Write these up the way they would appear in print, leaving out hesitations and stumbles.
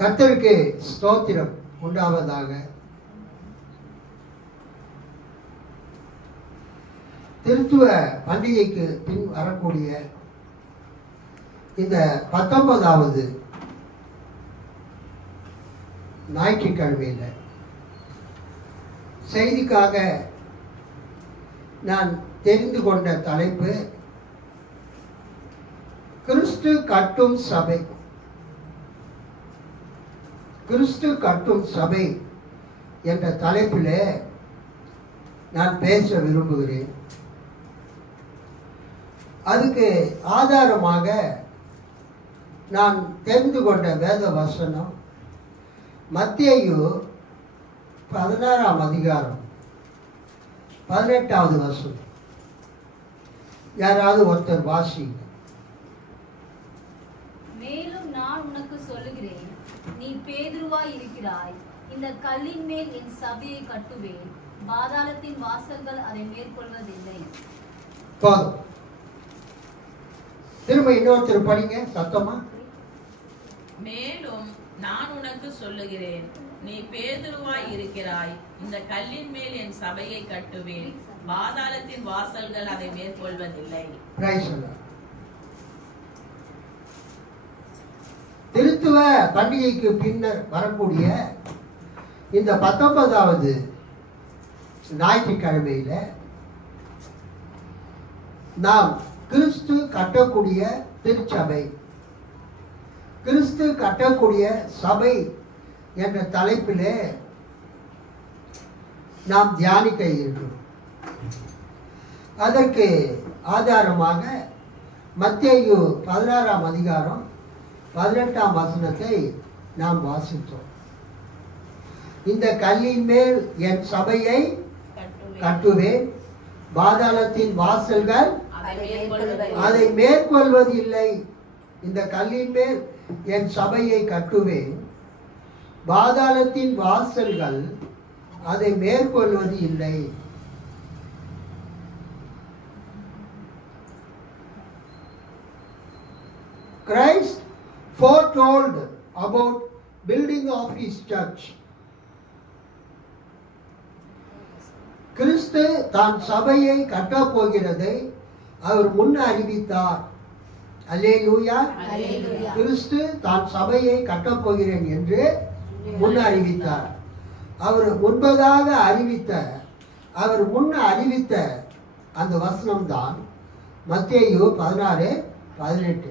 கர்த்தருக்கு ஸ்தோத்திரம் உண்டாவதாக. திருத்துவ பண்டிகைக்கு பின் வரக்கூடிய இந்த 19வது ஞாயிற்றுக்கிழமையில் செய்திக்காக நான் தெரிந்து கொண்ட தலைப்பு கிறிஸ்து கட்டும் சபை. கிறிஸ்து கட்டும் சபை என்ற தலைப்பில் நான் பேச விரும்புகிறேன். அதுக்கு ஆதாரமாக நான் தெரிந்து கொண்ட வேத வசனம் மத்தேயு 16ஆம் அதிகாரம் 18வது வசனம். யாராவது ஒருத்தர் வாசிங்க. மேலும் நான் உனக்கு சொல்லுகிறேன், நீ பேதுருவாய் இருக்கிறாய், இந்த கல்லின் மேல் என் சபையை கட்டுவேன், பாதாளத்தின் வாசல்கள் அதை மேற்கொள்வதில்லை. போதும். திரும்ப இன்னொருத்தர் படிங்க சத்தமா. மேலும் நான் உனக்கு சொல்லுகிறேன், நீ பேதுருவாய் இருக்கிறாய், இந்த கல்லின் மேல் என் சபையை கட்டுவேன், பாதாளத்தின் வாசல்கள் அதை மேற்கொள்வதில்லை. திருத்துவ பண்டிகைக்கு பின்னர் வரக்கூடிய இந்த 19வது ஞாயிற்றுக்கிழமையில நாம் கிறிஸ்து கட்டக்கூடிய திருச்சபை, கிறிஸ்து கட்டக்கூடிய சபை என்ற தலைப்பிலே நாம் தியானிக்க இருக்கிறோம். அதற்கு ஆதாரமாக மத்தேயு 16ஆம் அதிகாரம் 18ஆம் வசனத்தை நாம் வாசித்தோம். இந்த கல்லின் மேல் என் சபையை கட்டுவேன், பாதாளத்தின் வாசல்கள் அதை மேற்கொள்வதில்லை. இந்த கல்லின் மேல் என் சபையை கட்டுவேன், பாதாளத்தின் வாசல்கள் அதை மேற்கொள்வது இல்லை. Christ foretold about building of his church. கிறிஸ்து தான் சபையை கட்டப் போகிறதை அவர் முன் அறிவித்தார். அல்லேலூயா. கிறிஸ்து தான் சபையை கட்டப் போகிறேன் என்று முன் அறிவித்தார். அவர் முன்பதாக அவர் முன் அறிவித்த அந்த வசனம் தான் மத்தேயு 16:18.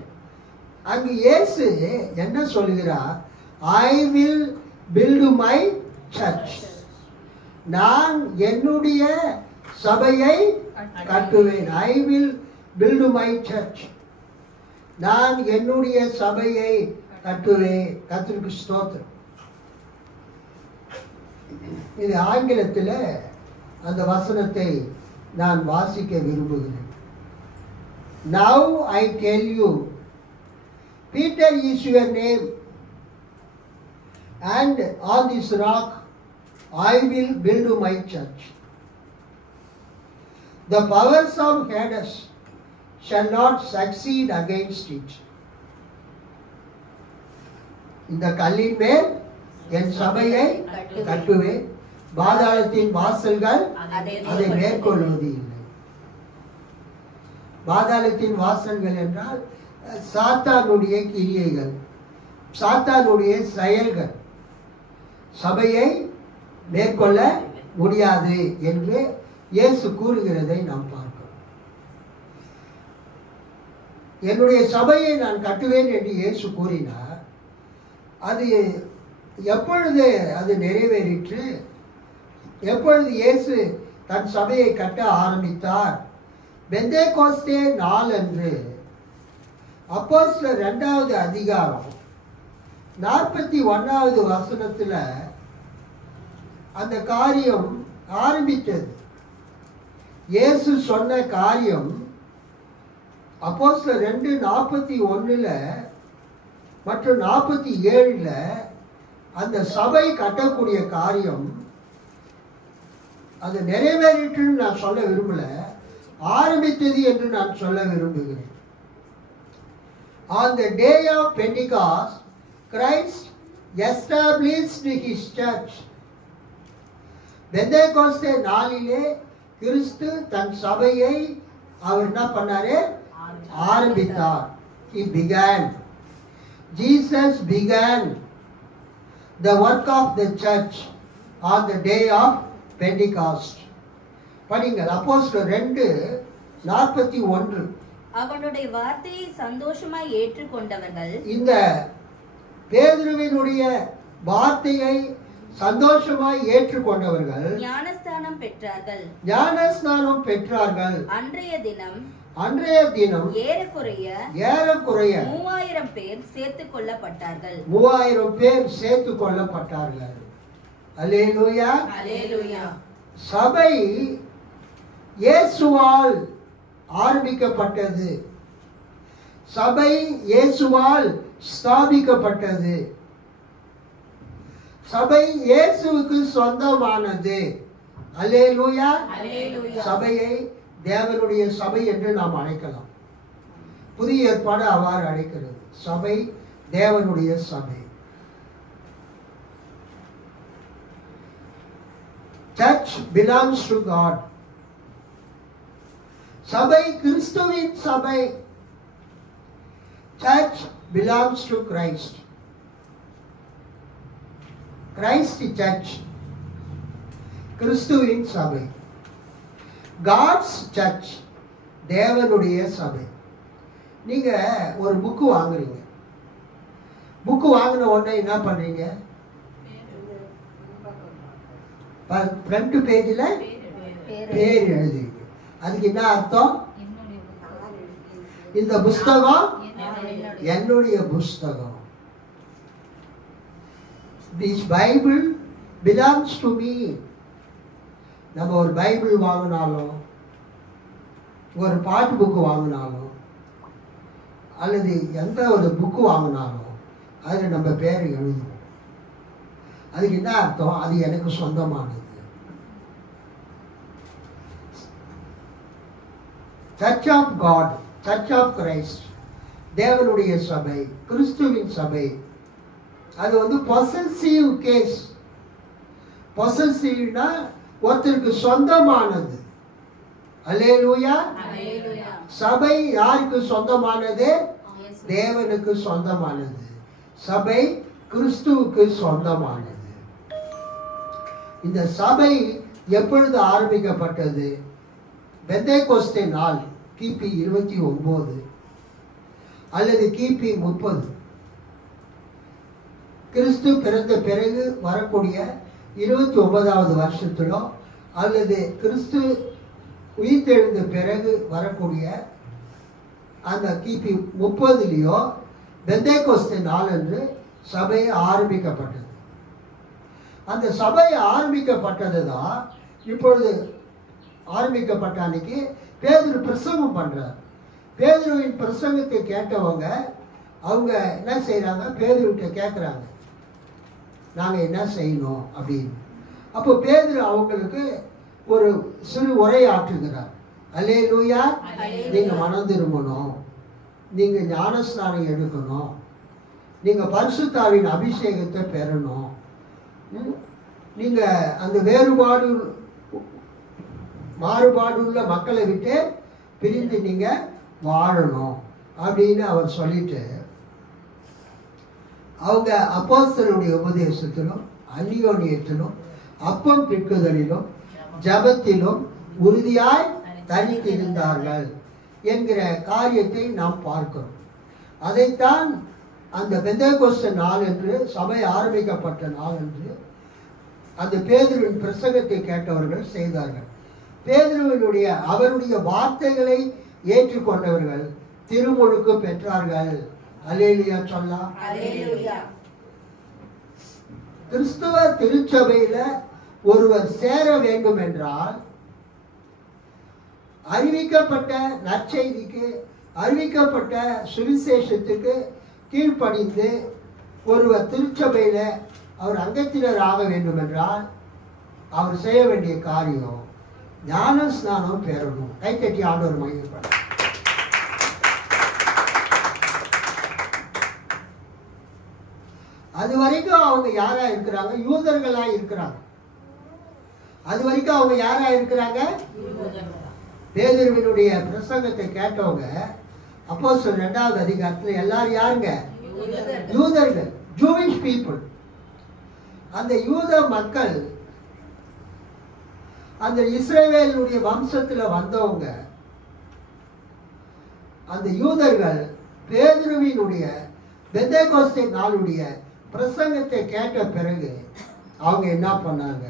அங்கு இயேசு என்ன சொல்கிறார்? I will build my church. நான் என்னுடைய சபையை கட்டுவேன். I will build my church. நான் என்னுடைய சபையை கட்டுவேன். கர்த்தருக்கு ஸ்தோத்திரம். இது ஆங்கிலத்தில் அந்த வசனத்தை நான் வாசிக்க விரும்புகிறேன். Now I tell you, Peter is your name, and on this rock I will build my church. The powers of Hades shall not succeed against it. இந்த கல்லின் மேல் என் சபையை கட்டுவேன், பாதாளத்தின் வாசல்கள் அதை மேற்கொள்வது இல்லை. பாதாளத்தின் வாசல்கள் என்றால் சாத்தானுடைய கிரியைகள், சாத்தானுடைய செயல்கள் சபையை மேற்கொள்ள முடியாது என்று இயேசு கூறுகிறதை நாம் பார்க்கிறோம். என்னுடைய சபையை நான் கட்டுவேன் என்று இயேசு கூறினார். அது எப்பொழுது அது நிறைவேறிற்று? எப்பொழுது இயேசு தன் சபையை கட்ட ஆரம்பித்தார்? பெந்தேகோஸ்தே நாளன்று அப்போஸ்தலர் 2வது அதிகாரம் 41வது வசனத்தில் அந்த காரியம் ஆரம்பித்தது. இயேசு சொன்ன காரியம் அப்போஸ்தலர் 2:41 மற்றும் 47 அந்த சபை கட்டக்கூடிய காரியம் அது நிறைவேறிட்டுன்னு நான் சொல்ல விரும்பல, ஆரம்பித்தது என்று நான் சொல்ல விரும்புகிறேன். On the day of Pentecost, Christ established his church. Pentecost நாளிலே கிறிஸ்து தன் சபையை அவர் என்ன பண்ணாரு? ஆரம்பித்தார். He began. Jesus began the work of the church on the day of Pentecost. படிங்கள் அப்போஸ்தலர் 2:41. அவனுடைய வார்த்தையை சந்தோஷமாய் ஏற்றுக்கொண்டவர்கள் இந்த பேதுருவினுடைய வார்த்தையை சந்தோஷமாய் ஏற்றுக்கொண்டவர்கள் ஞானஸ்தானம் பெற்றார்கள். ஞானஸ்நானம் பெற்றார்கள். அன்றைய தினம் ஏறக்குறைய 3000 பேர் சேர்த்துக் கொள்ளப்பட்டார்கள். 3000 பேர் சேர்த்துக் கொள்ளப்பட்டார்கள். அல்லேலூயா. அல்லேலூயா. சபை இயேசுவால் ஆரம்பிக்கப்பட்டது. சபை இயேசுவால் ஸ்தாபிக்கப்பட்டது. சபை இயேசுவுக்கு சொந்தமானது. அல்லேலூயா. அல்லேலூயா. சபையை தேவனுடைய சபை என்று நாம் அழைக்கலாம். புதிய ஏற்பாடு அவ்வாறு அழைக்கிறது. சபை தேவனுடைய சபை. Church belongs to God. சபை கிறிஸ்துவின் சபை. Church belongs to Christ. Christ Church. கிறிஸ்துவின் சபை. God's Church. தேவனுடைய சபை. நீங்க ஒரு புக்கு வாங்குறீங்க. புக்கு வாங்கின உடனே என்ன பண்றீங்க? ஃப்ரண்ட் பேஜில் பேர் எழுதுறீங்க. அதுக்கு என்ன அர்த்தம்? இந்த புஸ்தகம் என்னுடைய புஸ்தகம். This Bible belongs to me. நம்ம ஒரு பைபிள் வாங்கினாலும் ஒரு பாட்டு புக்கு வாங்கினாலும் அல்லது எந்த ஒரு புக்கு வாங்கினாலும் அதில் நம்ம பேர் எழுதுவோம். அதுக்கு என்ன அர்த்தம்? அது எனக்கு சொந்தமானது. Church of God, church of Christ, தேவனுடைய சபை, கிறிஸ்துவின் சபை. அது பொசசிவ் கேஸ். பொசசிவ்னா ஒருத்தருக்கு சொந்தமானது. அல்லேலூயா. சபை யாருக்கு சொந்தமானது? தேவனுக்கு சொந்தமானது. சபை கிறிஸ்துவுக்கு சொந்தமானது. இந்த சபை எப்பொழுது ஆரம்பிக்கப்பட்டது? பெந்தேகோஸ்தே நாள் கிபி 29 அல்லது கிபி 30. கிறிஸ்து பிறந்த பிறகு வரக்கூடிய 29வது வருஷத்திலோ அல்லது கிறிஸ்து உயிர்த்தெழுந்த பிறகு வரக்கூடிய அந்த கிபி 30லையோ பெந்தேகோஸ்தே நாள் என்று சபை ஆரம்பிக்கப்பட்டது. அந்த சபை ஆரம்பிக்கப்பட்டது தான் இப்பொழுது ஆரம்பிக்கப்பட்ட அன்னைக்கு பேதுரு பிரசங்கம் பண்றார். பேதுருவின் பிரசங்கத்தை கேட்டவங்க அவங்க என்ன செய்யறாங்க? பேதுருவிட்ட கேட்குறாங்க, நாங்கள் என்ன செய்யணும் அப்படின்னு. அப்போ பேதுரு அவங்களுக்கு ஒரு சிறு உரையாற்றுகிறார். அல்லேலூயா. நீங்கள் மனம் திரும்பணும், நீங்கள் ஞானஸ்நானம் எடுக்கணும், நீங்கள் பரிசுத்தாவின் அபிஷேகத்தை பெறணும், நீங்கள் அந்த மாறுபாடுள்ள மக்களை விட்டு பிரிந்து நீங்கள் வாழணும் அப்படின்னு அவர் சொல்லிட்டு அவங்க அப்போஸ்தலருடைய உபதேசத்திலும் அந்நியோன்யத்திலும் அப்பம் பிற்குதலிலும் ஜபத்திலும் உறுதியாய் தனித்திருந்தார்கள் என்கிற காரியத்தை நாம் பார்க்கிறோம். அதைத்தான் அந்த பெந்தேகோஸ்தே நாள் என்று, சபை ஆரம்பிக்கப்பட்ட நாள் என்று அந்த பேதுருவின் பிரசங்கத்தை கேட்டவர்கள் செய்தார்கள். பேதுருவினுடைய அவருடைய வார்த்தைகளை ஏற்றுக்கொண்டவர்கள் திருமுழுக்கு பெற்றார்கள். அல்லேலூயா சொல்லலாம். கிறிஸ்துவ திருச்சபையில ஒருவர் சேர வேண்டும் என்றால் அறிவிக்கப்பட்ட நற்செய்திக்கு, அறிவிக்கப்பட்ட சுவிசேஷத்துக்கு கீழ்ப்படிந்து ஒருவர் திருச்சபையில அவர் அங்கத்தினர் ஆக வேண்டும் என்றால் அவர் செய்ய வேண்டிய காரியம் ஞான ஸ்நானம் பெறணும். கைத்தட்டி ஆண்டவர் மகிழ்ப்பட. அது வரைக்கும் அவங்க யாரா இருக்கிறாங்க? யூதர்களா இருக்கிறாங்க. அது வரைக்கும் அவங்க யாரா இருக்கிறாங்க? பேதுருவினுடைய பிரசங்கத்தை கேட்டவங்க அப்போஸ்தலர் 2வது அதிகாரத்தில் எல்லாரும் யாருங்க? யூதர்கள், ஜூவிஷ் பீப்புள். அந்த யூத மக்கள், அந்த இஸ்ரவேலுடைய வம்சத்தில் வந்தவங்க, அந்த யூதர்கள் பேதுருவினுடைய பெந்தேகோஸ்தே நாளுடைய பிரசங்கத்தை கேட்ட பிறகு அவங்க என்ன பண்ணாங்க?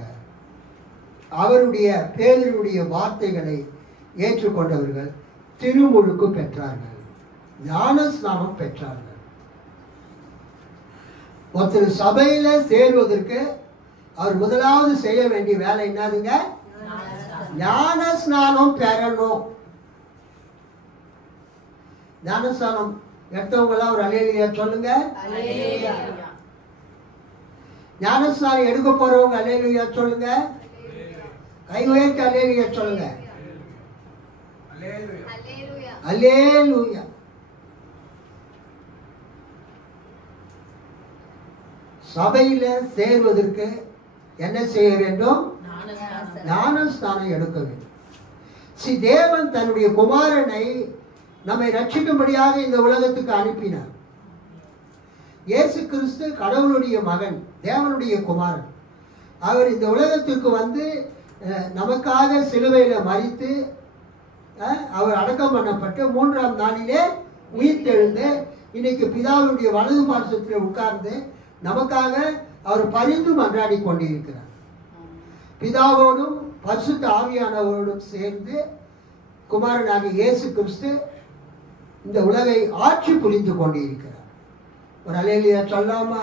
அவருடைய பேதுருவுடைய வார்த்தைகளை ஏற்றுக்கொண்டவர்கள் திருமுழுக்கு பெற்றார்கள், ஞானஸ்நானம் பெற்றார்கள். ஒருத்தர் சபையில சேருவதற்கு அவர் முதலாவது செய்ய வேண்டிய வேலை என்னதுங்க? ஞானஸ்நானம் பெறணும். ஞானஸ்நானம் எடுத்தவங்களாம் ஒரு அல்லேலூயா சொல்லுங்க. ஞானஸ்நானம் எடுக்க போறவங்க அல்லேலூயா சொல்லுங்க. கை உயர்த்தி அல்லேலூயா சொல்லுங்க. அல்லேலூயா. சபையில சேர்வதற்கு என்ன செய்ய வேண்டும்? ஞானஸ்நானம் எடுக்க வேண்டும். தேவன் தன்னுடைய குமாரனை நம்மை ரட்சிக்கும்படியாக இந்த உலகத்துக்கு அனுப்பினார். இயேசு கிறிஸ்து கடவுளுடைய மகன், தேவனுடைய குமாரன். அவர் இந்த உலகத்துக்கு வந்து நமக்காக சிலுவையில் மரித்து அவர் அடக்கம் பண்ணப்பட்டு 3ஆம் நாளிலே உயிர்த்தெழுந்து இன்னைக்கு பிதாவுடைய வலது பார்சத்தில் உட்கார்ந்து நமக்காக அவர் பரிந்து மன்றாடி கொண்டிருக்கிறார். பிதாவோடும் பரிசுத்த ஆவியானவரோடும் சேர்ந்து குமாரனாகிய இயேசு கிறிஸ்து இந்த உலகை ஆட்சி புரிந்து கொண்டிருக்கிறார். ஒரு அல்லேலூயா சொல்லாமா?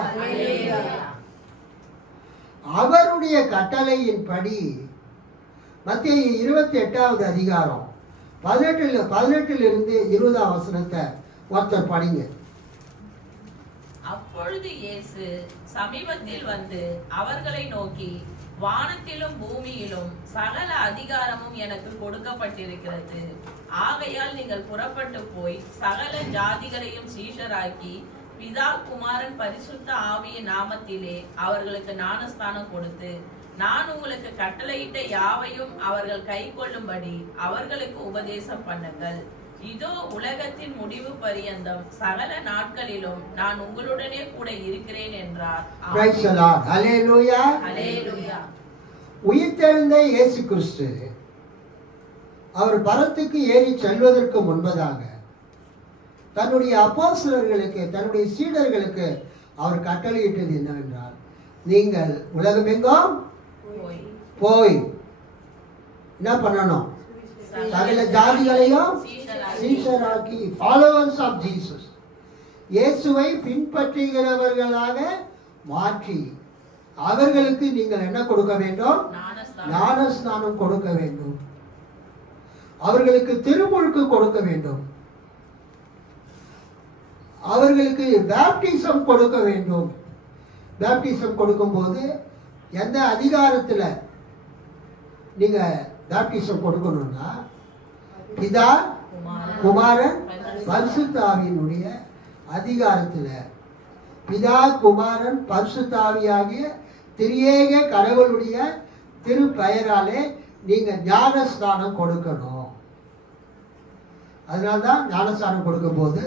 அவருடைய கட்டளையின்படி மத்தேயு 28வது அதிகாரம் 18 20ஆம் வசனத்தை ஒருத்தர் படிங்க. அப்பொழுது இயேசு சமீபத்தில் வந்து அவர்களை நோக்கி, வானத்திலும் பூமியிலும் சகல அதிகாரமும் எனக்கு கொடுக்கப்பட்டிருக்கிறது. ஆகையால் நீங்கள் புறப்பட்டு போய் சகல ஜாதிகளையும் சீஷராக்கி பிதா குமாரன் பரிசுத்த ஆவியின் நாமத்திலே அவர்களுக்கு ஞானஸ்தானம் கொடுத்து, நான் உங்களுக்கு கட்டளையிட்ட யாவையும் அவர்கள் கை கொள்ளும்படி அவர்களுக்கு உபதேசம் பண்ணுங்கள். இதோ உலகத்தின் முடிவு பரியந்தம் சகல நாட்களிலும் நான் உங்களுடனே கூட இருக்கிறேன் என்றார். உயிர்த்தெழுந்த இயேசு கிறிஸ்து அவர் பரத்துக்கு ஏறி செல்வதற்கு முன்பதாக தன்னுடைய அப்போஸ்தலர்களுக்கு, தன்னுடைய சீடர்களுக்கு அவர் கட்டளையிட்டது என்னவென்றால், நீங்கள் உலகமெங்கும் போய் என்ன பண்ணணும்? சகல ஜாதிகளையும் சீஷராக்கி, ஃபாலோவர்ஸ் ஆஃப் ஜீசஸ், இயேசுவை பின்பற்றுகிறவர்களாக மாற்றி அவர்களுக்கு நீங்கள் என்ன கொடுக்க வேண்டும்? ஞானஸ்நானம் கொடுக்க வேண்டும். அவர்களுக்கு திருமுழுக்கு கொடுக்க வேண்டும். அவர்களுக்கு பேப்டிசம் கொடுக்க வேண்டும். பேப்டிசம் கொடுக்கும்போது எந்த அதிகாரத்தில் நீங்க பேப்டிசம் கொடுக்கணும்னா, பிதா குமாரன் பரிசுத்த ஆவியினுடைய அதிகாரத்தில், பிதா குமாரன் பரிசுத்த ஆவியாகிய திரியேக கடவுளுடைய திருப்பெயராலே நீங்க ஞானஸ்நானம் கொடுக்கணும். அதனால்தான் ஞானஸ்நானம் கொடுக்கும் போது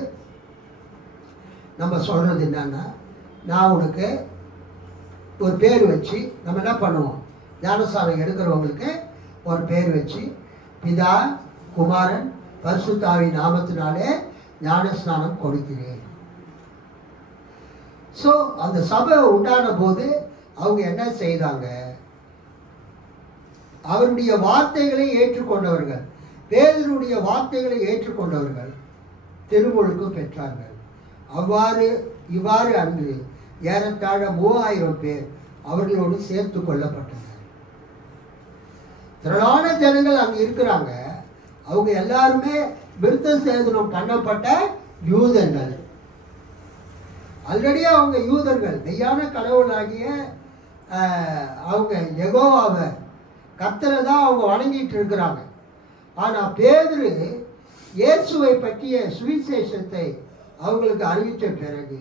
நம்ம சொல்றது என்னன்னா, நான் உனக்கு ஒரு பேர் வச்சு, நம்ம என்ன பண்ணுவோம்? ஞானஸ்நானம் எடுக்கிறவங்களுக்கு ஒரு பேர் வச்சு, பிதா குமாரன் பரிசுத்த ஆவியின் நாமத்தினாலே ஞானஸ்நானம் கொடுக்கிறேன். ஸோ அந்த சபை உண்டான போது அவங்க என்ன செய்தாங்க? அவருடைய வார்த்தைகளை ஏற்றுக்கொண்டவர்கள், பேதுருவுடைய வார்த்தைகளை ஏற்றுக்கொண்டவர்கள் திருமுழுக்கு பெற்றார்கள். இவ்வாறு அன்று ஏறத்தாழ 3000 பேர் அவர்களோடு சேர்த்து கொள்ளப்பட்டனர். திரளான ஜனங்கள் அங்கே இருக்கிறாங்க. அவங்க எல்லாருமே விருத்த சேதனம் பண்ணப்பட்ட யூதர்கள். ஆல்ரெடி அவங்க யூதர்கள், மெய்யான கடவுளாகிய அவங்க யெகோவாவை கர்த்தரை தான் அவங்க வணங்கிட்டு இருக்கிறாங்க. ஆனால் பேதுரு இயேசுவை பற்றிய சுவிசேஷத்தை அவங்களுக்கு அறிவித்த பிறகு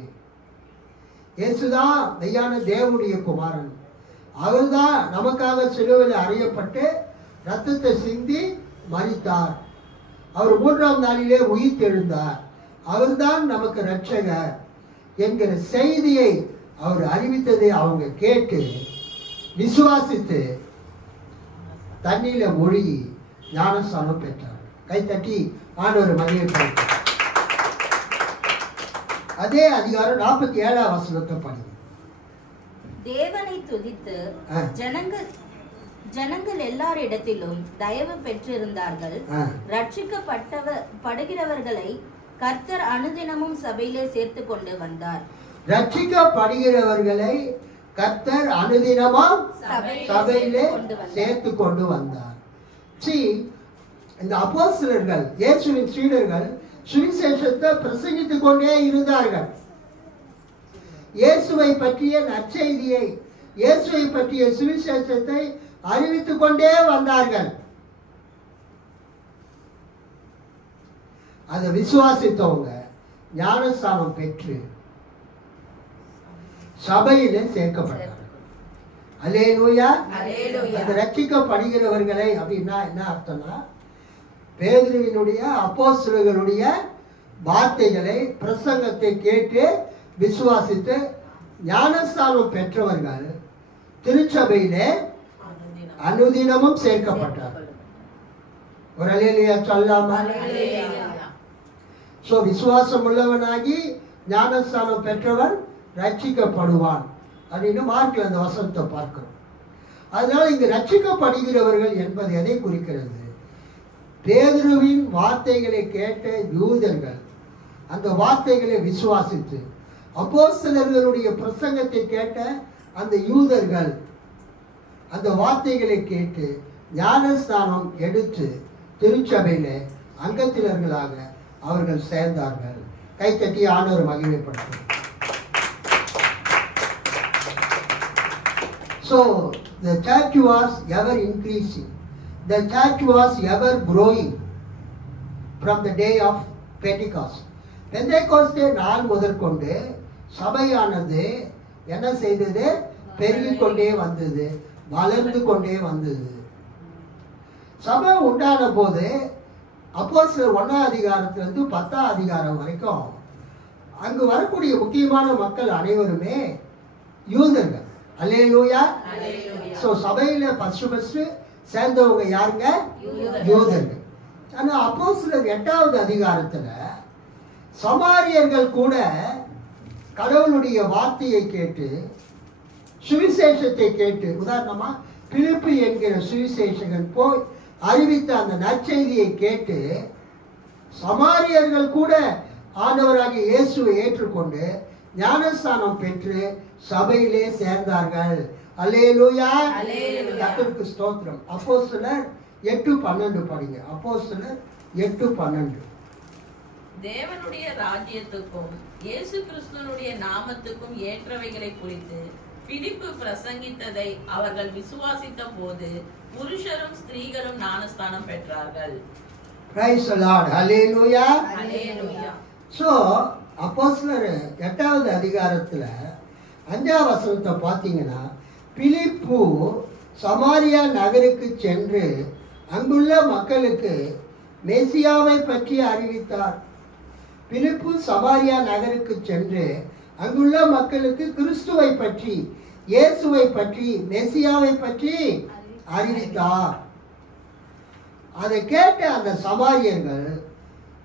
இயேசுதான் மெய்யான தேவனுடைய குமாரன். அவர்தான் நமக்காக சிலுவையில் அறையப்பட்டு ரத்தத்தை சிந்தி மரித்தார். அவர் 3ஆம் நாளிலே உயிர் தெழுந்தார். அவர்தான் நமக்கு இரட்சகர் என்கிற செய்தியை அவர் அறிவித்ததை அவங்க கேட்டு விசுவாசித்து தண்ணீர மூழ்கி ஞானஸ்நானம் பெற்றார். கைத்தட்டி ஆண்டவர் மகிழ்ச்சி. அதே அதிகாரம் 47ஆம் வசனத்தை படிங்க. தேவனை துதித்து ஜனங்கள் எல்லாரிடத்திலும் தயவு பெற்றிருந்தார்கள். ரட்சிக்கப்படுகிறவர்களை கர்த்தர் அனுதினமும் சபையிலே சேர்த்து கொண்டு வந்தார். ரட்சிக்கப்படுகிறவர்களை கர்த்தர் அனுதினமும் சபையிலே சேர்த்து கொண்டு வந்தார். இந்த அப்போஸ்தலர்கள், இயேசுவின் சீடர்கள் சுவிசேஷத்தை பிரசங்கித்துக் கொண்டே இருந்தார்கள். இயேசுவை பற்றிய நற்செய்தியை, இயேசுவை பற்றிய சுவிசேஷத்தை அறிவித்துக் கொண்டே வந்தார்கள். அதை விசுவாசித்தவங்க ஞானஸ்நானம் பெற்று சபையிலே சேர்க்கப்பட்டார்கள். அல்லேலூயா. அந்த ரட்சிக்கப்படுகிறவர்களை அப்படின்னா என்ன அர்த்தம்னா, பேதுருவினுடைய அப்போஸ்தலர்களுடைய வார்த்தைகளை பிரசங்கத்தை கேட்டு விசுவாசித்து ஞானஸ்நானம் பெற்றவர்கள் திருச்சபையிலே அனுதினமும் சேர்க்கப்பட்டார்கள். ஒரு அல்லேலூயா சொல்லாமா? சோ விசுவாசம் உள்ளவனாகி ஞானஸ்நானம் பெற்றவன் ரட்சிக்கப்படுவான் அப்படின்னு மார்க்ல அந்த வசனத்தை பார்க்கிறோம். அதனால இங்கு ரட்சிக்கப்படுகிறவர்கள் என்பது எதை குறிக்கிறது? பேதுருவின் வார்த்தைகளை கேட்ட யூதர்கள் அந்த வார்த்தைகளை விசுவாசித்து, அப்போஸ்தலர்களுடைய பிரசங்கத்தை கேட்ட அந்த யூதர்கள் அந்த வார்த்தைகளை கேட்டு ஞானஸ்நானம் எடுத்து திருச்சபையிலே அங்கத்தினர்களாக அவர்கள் சேர்ந்தார்கள். கைத்தட்டி ஆண்டவர் மகிமைப்படுத்தும். So the church was ever increasing. The church was ever growing from the day of Pentecost. Pentecost நாள் முதற்கொண்டு சபையானது என்ன செய்தது? பெருகிக் கொண்டே வந்தது, வளர்ந்து கொண்டே வந்தது. சபை உண்டான போது அப்போஸ்தலர் 1ஆம் அதிகாரத்திலிருந்து 10ஆம் அதிகாரம் வரைக்கும் அங்கு வரக்கூடிய முக்கியமான மக்கள் அனைவருமே யூதர்கள். அல்லேலூயா. சோ சபையில ஃபர்ஸ்ட் சேர்ந்தவங்க யாருங்க? யூதர்கள். ஆனா அப்போஸ்தலர் 8ஆவது அதிகாரத்துல சமாரியர்கள் கூட கடவுளுடைய வார்த்தையை கேட்டு சுவிசேஷத்தை கேட்டு, உதாரணமா பிலிப்பு என்கிற சுவிசேஷகன் போய் அறிவித்த அந்த நற்செய்தியை கேட்டு சமாரியர்கள் கூட ஆண்டவராகிய இயேசுவை ஏற்றுக்கொண்டு ஞானஸ்நானம் பெற்று சபையிலே சேர்ந்தார்கள். அல்லேலூயா. கர்த்தருக்கு ஸ்தோத்திரம். அப்போஸ்தலர் 8:12 படிங்க. அப்போஸ்தலர் 8:12. தேவனுடைய ராஜ்யத்துக்கும் இயேசு கிறிஸ்துவினுடைய நாமத்துக்கும் ஏற்றவைகளை குறித்து பிலிப்பு பிரசங்கித்ததை அவர்கள் விசுவாசித்த போது புருஷரும் ஸ்திரீகளும் ஞானஸ்நானம் பெற்றார்கள். Praise the Lord. Hallelujah. Hallelujah. So அப்போஸ்தலர் 8ஆவது அதிகாரத்துல 5ஆம் வசனத்தை பார்த்தீங்கன்னா, பிலிப்பு சமாரியா நகருக்கு சென்று அங்குள்ள மக்களுக்கு மெசியாவை பற்றி அறிவித்தார். பிலிப்பு சமாரியா நகருக்கு சென்று அங்குள்ள மக்களுக்கு கிறிஸ்துவை பற்றி, இயேசுவை பற்றி, மெசியாவை பற்றி அறிவித்தார். அதை கேட்ட அந்த சமாரியர்கள்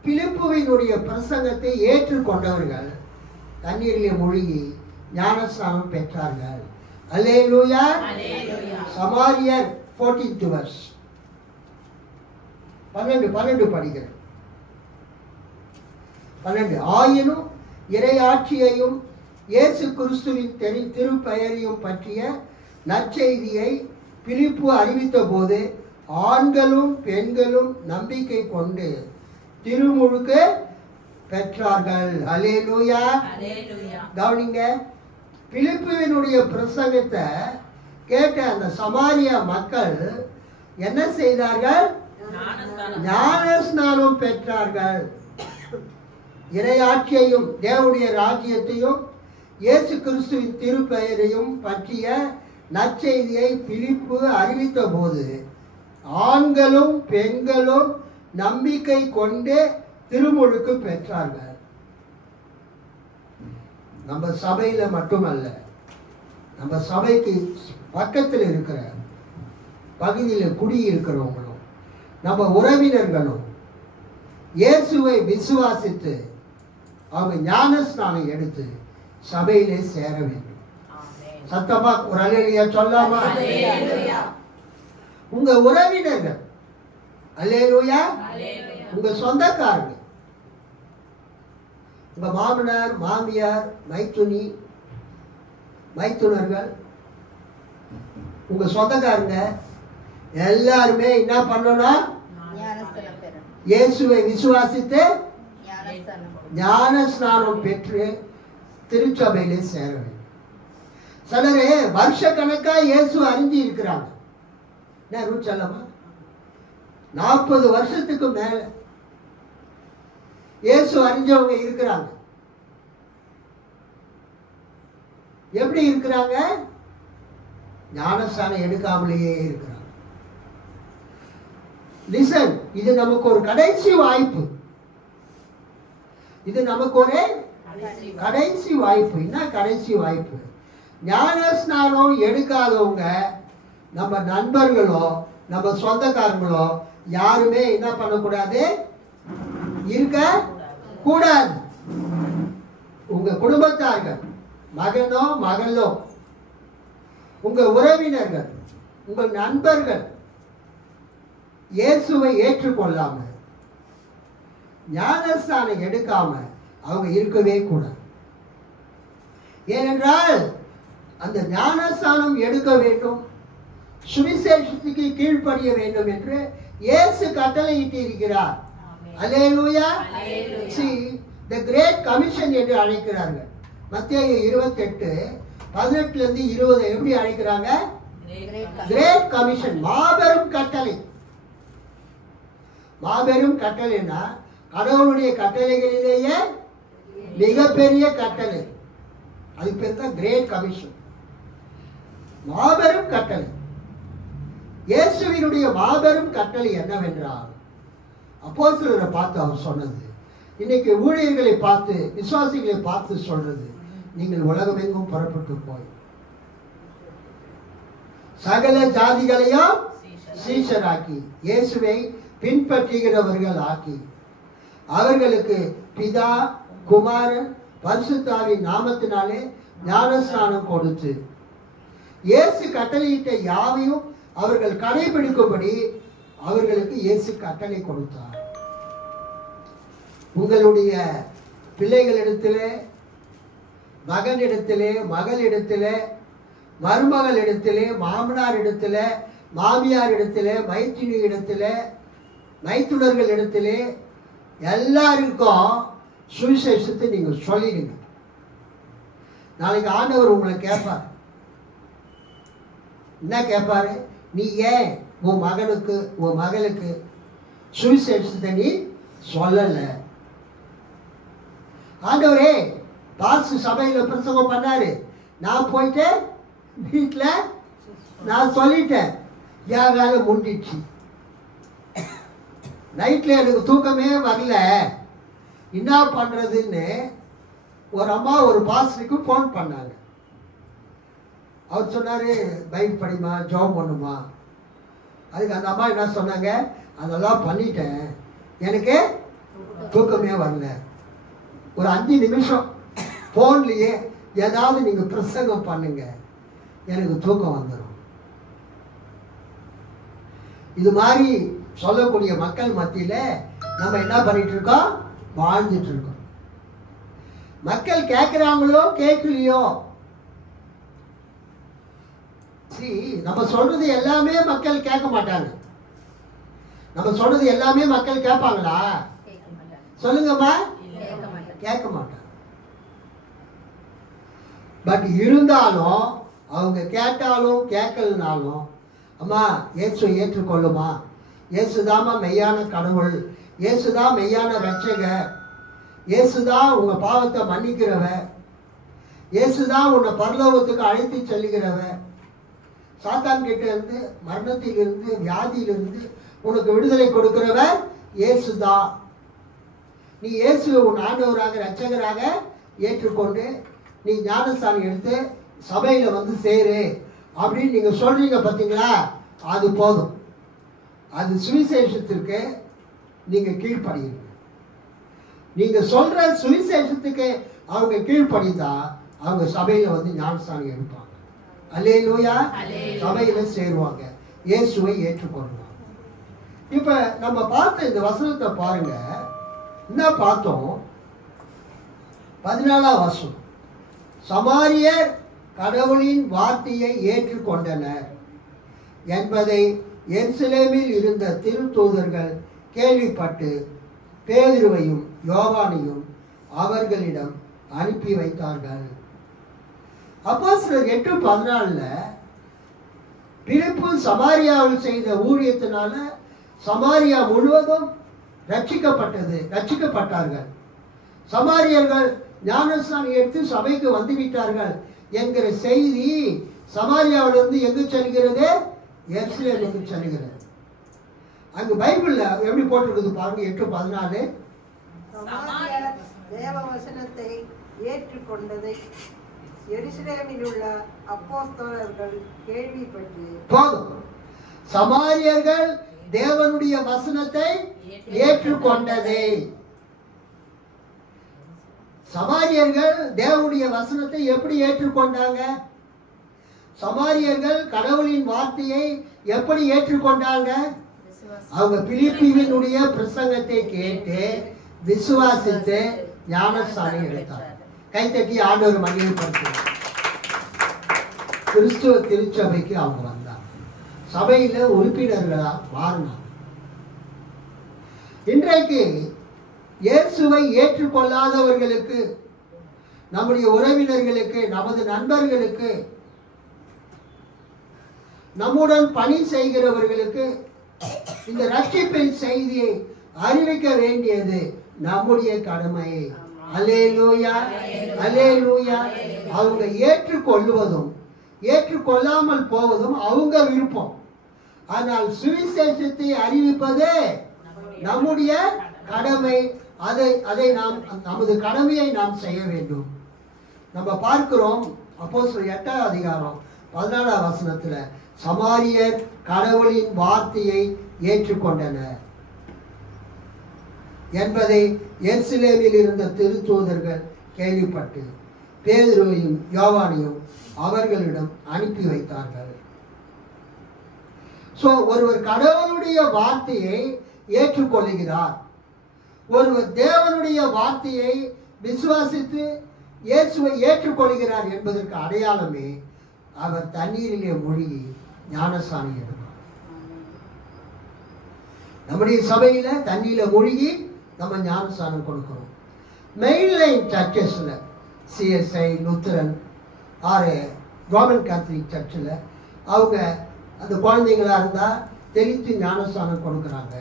பிலிப்புவினுடைய பிரசங்கத்தை ஏற்றுக்கொண்டவர்கள் தண்ணீரிலே மூழ்கி ஞானஸ்நானம் பெற்றார்கள். அல்லேலூயா. சமாரியர் 14th verse 12 படிக்கிறேன். 12 ஆயினும் இறையாட்சியையும் இயேசு கிறிஸ்துவின் திருப்பெயரையும் பற்றிய நற்செய்தியை பிலிப்பு அறிவித்த போது ஆண்களும் பெண்களும் நம்பிக்கை கொண்டு திருமுழுக்கு பெற்றார்கள். அல்லேலூயா. கவனிங்க, பிலிப்புவினுடைய பிரசங்கத்தை கேட்ட அந்த சமாரியா மக்கள் என்ன செய்தார்கள்? ஞானஸ்நானம் பெற்றார்கள். இறையாட்சியையும் தேவனுடைய ராஜ்யத்தையும் இயேசு கிறிஸ்துவின் திருப்பெயரையும் பற்றிய நற்செய்தியை பிலிப்பு அறிவித்த போது ஆண்களும் பெண்களும் நம்பிக்கை கொண்டு திருமுழுக்கு பெற்றார்கள். நம்ம சபையில மட்டுமல்ல, நம்ம சபைக்கு பக்கத்தில் இருக்கிற பகுதியில் குடியிருக்கிறவங்களும் நம்ம உறவினர்களும் இயேசுவை விசுவாசித்து அவங்க ஞானஸ்நானம் எடுத்து சபையிலே சேர வேண்டும். சத்தமா ஒரு அல்லேலூயா சொல்லாமா? உங்க உறவினர்கள் அல்லேலூயா, உங்க சொந்தக்காரங்க, உங்க மாமனார் மாமியார் மைத்துனர்கள், உங்க சொந்தக்காரங்க எல்லாருமே என்ன பண்ணணும்? இயேசுவை விசுவாசித்து ஞானஸ்நானம் பெற்று திருச்சபையிலே சேர வேண்டும். சிலரு வருஷ கணக்கா இயேசு அறிஞ்சு இருக்கிறாங்க. சொல்லமா 40 வருஷத்துக்கு மேல இயேசு அறிஞ்சவங்க இருக்கிறாங்க. எப்படி இருக்கிறாங்க? ஞானஸ்நானம் எடுக்காமலேயே இருக்கிறாங்க. லிசன், இது நமக்கு ஒரு கடைசி வாய்ப்பு. இது நமக்கு ஒரு கடைசி வாய்ப்பு. என்ன கடைசி வாய்ப்பு? ஞானஸ்நானம் எடுக்காதவங்க நம்ம நண்பர்களோ நம்ம சொந்தக்காரங்களோ யாருமே என்ன பண்ணக்கூடாது? இருக்க கூடாது. உங்க குடும்பத்தார்கள், மகனோ மகளோ, உங்க உறவினர்கள், உங்கள் நண்பர்கள் இயேசுவை ஏற்றுக்கொள்ளாம ஞானஸ்நானம் எடுக்காம அவங்க இருக்கவே கூடாது. ஏனென்றால் அந்த ஞானஸ்நானம் எடுக்க வேண்டும், சுவிசேஷத்துக்கு கீழ்ப்படிய வேண்டும் என்று இயேசு கட்டளையிட்டு இருக்கிறார். அல்லேலூயா. See, the great commission என்று அழைக்கிறார்கள். மத்தேயு 28:18-20 எப்படி அழைக்கிறாங்க? கிரேட் கமிஷன், மாபெரும் கட்டளை. மாபெரும் கட்டளைனா கடவுளுடைய கட்டளைகளிலேயே மிகப்பெரிய கட்டளை. அது பேர் தான் கிரேட் கமிஷன், மாபெரும் கட்டளை. இயேசுவினுடைய மாபெரும் கட்டளை என்னவென்றால், அப்போஸ்தலரை பார்த்து அவர் சொன்னது, இன்னைக்கு ஊழியர்களை பார்த்து விசுவாசிகளை பார்த்து சொல்றது, நீங்கள் உலகமெங்கும் புறப்பட்டு போய் சகல ஜாதிகளையும் சீஷராக்கி இயேசுவை பின்பற்றுகிறவர்கள் ஆக்கி அவர்களுக்கு பிதா குமாரன் பரிசுத்தாவின் நாமத்தினாலே ஞானஸ்நானம் கொடுத்து இயேசு கட்டளையிட்ட யாவையும் அவர்கள் கடைபிடிக்கும்படி அவர்களுக்கு இயேசு கட்டளை கொடுத்தார். உங்களுடைய பிள்ளைகளிடத்திலே, மகனிடத்திலே, மகளிடத்திலே, மருமகளிடத்திலே, மாமனாரிடத்திலே, மாமியாரிடத்திலே, மைத்துனியிடத்திலே, மைத்துனர்களிடத்திலே எல்லாருக்கும் சுவிசேஷத்தை நீங்கள் சொல்லிடுங்க. நாளைக்கு ஆண்டவர் உங்களை கேட்பார். என்ன கேட்பாரு? நீ ஏன் உன் மகனுக்கு உன் மகளுக்கு சுவிசேஷத்தை நீ சொல்லல? ஆண்டவரே, பாசு சபையில் பிரசங்கம் பண்ணாரு, நான் போயிட்டு வீட்டில் நான் சொல்லிட்டேன், என் வேலை முடிஞ்சிச்சு. நைட்டில் எனக்கு தூக்கமே வரல, என்ன பண்ணுறதுன்னு ஒரு அம்மா ஒரு பாஸ்டருக்கு ஃபோன் பண்ணாங்க. அவர் சொன்னார், பைபிள் படிமா, ஜெபம் பண்ணுமா. அதுக்கு அந்த அம்மா என்ன சொன்னாங்க, அதெல்லாம் பண்ணிட்டேன், எனக்கு தூக்கமே வரல. ஒரு 5 நிமிஷம் ஃபோன்லேயே ஏதாவது நீங்கள் பிரசங்கம் பண்ணுங்க, எனக்கு தூக்கம் வந்துடும். இது மாதிரி சொல்லக்கூடிய மக்கள் மத்தியில் நம்ம என்ன பண்ணிட்டு இருக்கோம்? வாழ்ந்துட்டு இருக்கோம். மக்கள் கேட்குறாங்களோ கேட்கலையோ, நம்ம சொல்றது எல்லாமே மக்கள் கேட்க மாட்டாங்க. நம்ம சொல்றது எல்லாமே மக்கள் கேட்பாங்களா? சொல்லுங்கம்மா, கேட்க மாட்டாங்க. பட் இருந்தாலும் அவங்க கேட்டாலும் கேட்கலனாலும், அம்மா இயேசு ஏற்றுக்கொள்ளுமா, இயேசுதாம்மா மெய்யான கடவுள், இயேசுதான் மெய்யான ரட்சகர், இயேசுதான் உங்க பாவத்தை மன்னிக்கிறவ, இயேசுதான் உன்னை பரலோகத்துக்கு அழைத்து செல்கிறவர். சாத்தான் கிட்ட இருந்து, மரணத்திலிருந்து, வியாதியிலிருந்து உனக்கு விடுதலை கொடுக்கிறவர் இயேசுதான். நீ இயேசுவை உன் ஆண்டவராக இரட்சகராக ஏற்றுக்கொண்டு நீ ஞானஸ்தானம் எடுத்து சபையில் வந்து சேரு அப்படின்னு நீங்கள் சொல்கிறீங்க பார்த்தீங்களா, அது போதும். அது சுவிசேஷத்திற்கு நீங்கள் கீழ்ப்படியுங்க. நீங்கள் சொல்கிற சுவிசேஷத்துக்கு அவங்க கீழ்ப்படிந்தா அவங்க சபையில் வந்து ஞானஸ்தானம் எடுப்பாங்க. அல்லேலூயா. சபையில் சேருவாங்க, இயேசுவை ஏற்றுக்கொள்வாங்க. இப்போ நம்ம பார்த்த இந்த வசனத்தை பாருங்க. என்ன பார்த்தோம்? 14ஆம் வசனம். சமாரியர் கடவுளின் வார்த்தையை ஏற்றுக்கொண்டனர் என்பதை எருசலேமில் இருந்த திருத்தூதர்கள் கேள்விப்பட்டு பேதுருவையும் யோவானையும் அவர்களிடம் அனுப்பி வைத்தார்கள். அப்போஸ்தலர் 8:14 பிலிப்பு சமாரியாவில் செய்த ஊழியத்தினால சமாரியா முழுவதும் ரட்சிக்கப்பட்டார்கள். சமாரியர்கள் ஞானஸ்நானம் எடுத்து சபைக்கு வந்துவிட்டார்கள் என்கிற செய்தி சமாரியாவிலிருந்து எங்கு செல்கிறது? எருசலேமுக்கு செல்கிறது. அங்கு பைபிள்ல எப்படி போட்டிருக்குது பாருங்க. 8:14 சமாரியர் தேவ வசனத்தை ஏற்றுக்கொண்டதை எருசலேமில் உள்ள அப்போஸ்தலர்கள் கேள்விப்பட்டு. போதும். சமாரியர்கள் தேவனுடைய வசனத்தை ஏற்றுக்கொண்டதை. சமாரியர்கள் தேவனுடைய வசனத்தை எப்படி ஏற்றுக்கொண்டாங்க? சமாரியர்கள் கடவுளின் வார்த்தையை எப்படி ஏற்றுக்கொண்டாங்க? அவங்க பிலிப்பியினுடைய பிரசங்கத்தை கேட்டு விசுவாசித்து ஞானஸ்நானம் எடுத்தாங்க. கைத்தட்டி ஆண்டவர் மகிமைப்படுத்தினார். கிறிஸ்துவ திருச்சபைக்கு அவங்க வந்தாங்க, சபையில உறுப்பினர்களா மாறினாங்க. இன்றைக்கு இயேசுவை ஏற்றுக்கொள்ளாதவர்களுக்கு, நம்முடைய உறவினர்களுக்கு, நமது நண்பர்களுக்கு, நம்முடன் பணி செய்கிறவர்களுக்கு இந்த ரட்சிப்பின் செய்தியை அறிவிக்க வேண்டியது நம்முடைய கடமை. அல்லேலூயா, அல்லேலூயா. அவங்க ஏற்றுக்கொள்வதும் ஏற்றுக்கொள்ளாமல் போவதும் அவங்க விருப்பம். ஆனால் சுவிசேஷத்தை அறிவிப்பது நம்முடைய கடமை. அதை நாம், நமது கடமையை நாம் செய்ய வேண்டும். நம்ம பார்க்கிறோம் அப்போஸ்தலர் 8ஆம் அதிகாரம் 14ஆம் வசனத்துல சமாரியர் கடவுளின் வார்த்தையை ஏற்றுக்கொண்டனர் என்பதை எருசலேமில் இருந்த திருத்தூதர்கள் கேள்விப்பட்டு பேதுருவையும் யோவானையும் அவர்களிடம் அனுப்பி வைத்தார்கள். ஒருவர் கடவுளுடைய வார்த்தையை ஏற்றுக்கொள்கிறார், ஒருவர் தேவனுடைய வார்த்தையை விசுவாசித்து இயேசுவை ஏற்றுக்கொள்கிறார் என்பதற்கு அடையாளமே அவர் தண்ணீரிலே மூழ்கி ஞானஸ்நானம் எடுப்பார். நம்முடைய சபையில தண்ணீரில் மூழ்கி நம்ம ஞானஸ்நானம் கொடுக்கிறோம். மெயின்லைன் சர்ச்சஸில் சிஎஸ்ஐ, லுத்தரன் ஆறு ரோமன் கேத்தலிக் சர்ச்சில் அவங்க அந்த குழந்தைங்களா இருந்தால் தெளித்து ஞானஸ்நானம் கொடுக்குறாங்க.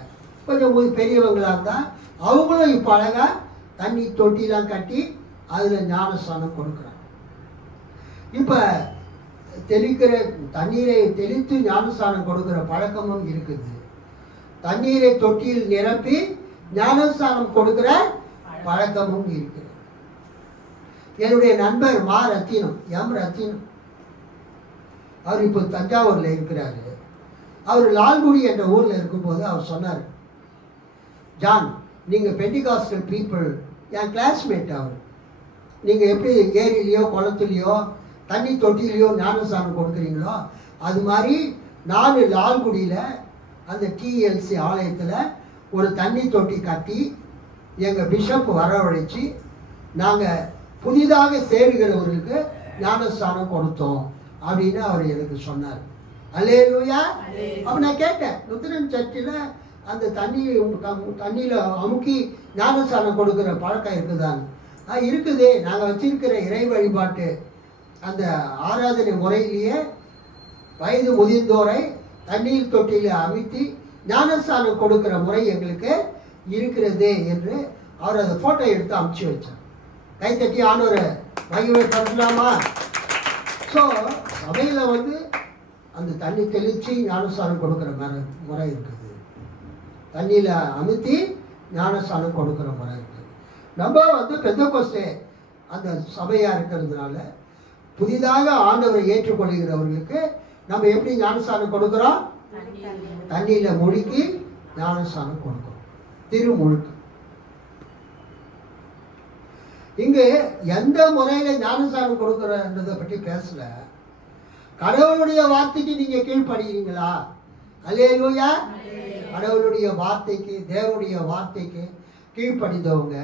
கொஞ்சம் பெரியவங்களாக இருந்தால் அவங்களும் இப்போ அழகாக தண்ணி தொட்டிலாம் கட்டி அதில் ஞானஸ்நானம் கொடுக்குறாங்க. இப்போ தெளிக்கிற தண்ணீரை தெளித்து ஞானஸ்நானம் கொடுக்குற பழக்கமும் இருக்குது. தண்ணீரை தொட்டியில் நிரப்பி ஞானஸ்நானம் கொடுக்குற பழக்கமும் இருக்குது. என்னுடைய நண்பர் எம் ரத்தினம், அவர் இப்போ தஞ்சாவூரில் இருக்கிறாரு. அவர் லால்குடி என்ற ஊரில் இருக்கும்போது அவர் சொன்னார், ஜான், நீங்கள் பெண்டிகாஸ்டல் பீப்புள், என் கிளாஸ்மேட் அவர், நீங்கள் எப்படி ஏரியிலையோ குளத்துலையோ தண்ணி தொட்டிலையோ ஞானஸ்நானம் கொடுக்குறீங்களோ அது மாதிரி நான் லால்குடியில் அந்த டிஎல்சி ஆலயத்தில் ஒரு தண்ணி தொட்டி கட்டி எங்கள் பிஷப் வரவழைச்சி நாங்கள் புதிதாக சேருகிறவர்களுக்கு ஞானஸ்நானம் கொடுத்தோம் அப்படின்னு அவர் எனக்கு சொன்னார். அல்லேலூயா. அப்போ நான் கேட்டேன், லுத்தரன் சர்ச்சில் அந்த தண்ணியில் அமுக்கி ஞானஸ்நானம் கொடுக்குற பழக்கம் இருக்குதான்னு. இருக்குது, நாங்கள் வச்சிருக்கிற இறை வழிபாட்டு அந்த ஆராதனை முறையிலேயே வயது முதிர்ந்தோரை தண்ணீர் தொட்டியில் அமைத்தி ஞானஸ்நானம் கொடுக்குற முறை எங்களுக்கு இருக்கிறது என்று அவர் அதை ஃபோட்டோ எடுத்து அமுச்சு வச்சார். கைத்தட்டி ஆண்டவரை மகிமைப்படுத்தலாமா? ஸோ சபையில் வந்து அந்த தண்ணி தெளித்து ஞானஸ்தானம் கொடுக்குற முறை இருக்குது. தண்ணியில் அமுத்தி ஞானஸ்தானம் கொடுக்குற முறை இருக்குது. நம்ம வந்து பெந்தெகோஸ்தே அந்த சபையாக இருக்கிறதுனால புதிதாக ஆண்டவரை ஏற்றுக்கொள்கிறவர்களுக்கு நம்ம எப்படி ஞானஸ்தானம் கொடுக்குறோம்? தண்ணியில் முழுக்கி ஞானஸ்தானம் கொடுக்குறோம். திருமுழுக்கு. இங்கு எந்த முறையில் ஞானஸ்தானம் கொடுக்குறன்றதை பற்றி பேசல. கடவுளுடைய வார்த்தைக்கு நீங்க கீழ்ப்படுகிறீங்களா? அல்லேலூயா. கடவுளுடைய வார்த்தைக்கு, தேவனுடைய வார்த்தைக்கு கீழ்ப்படிந்தவங்க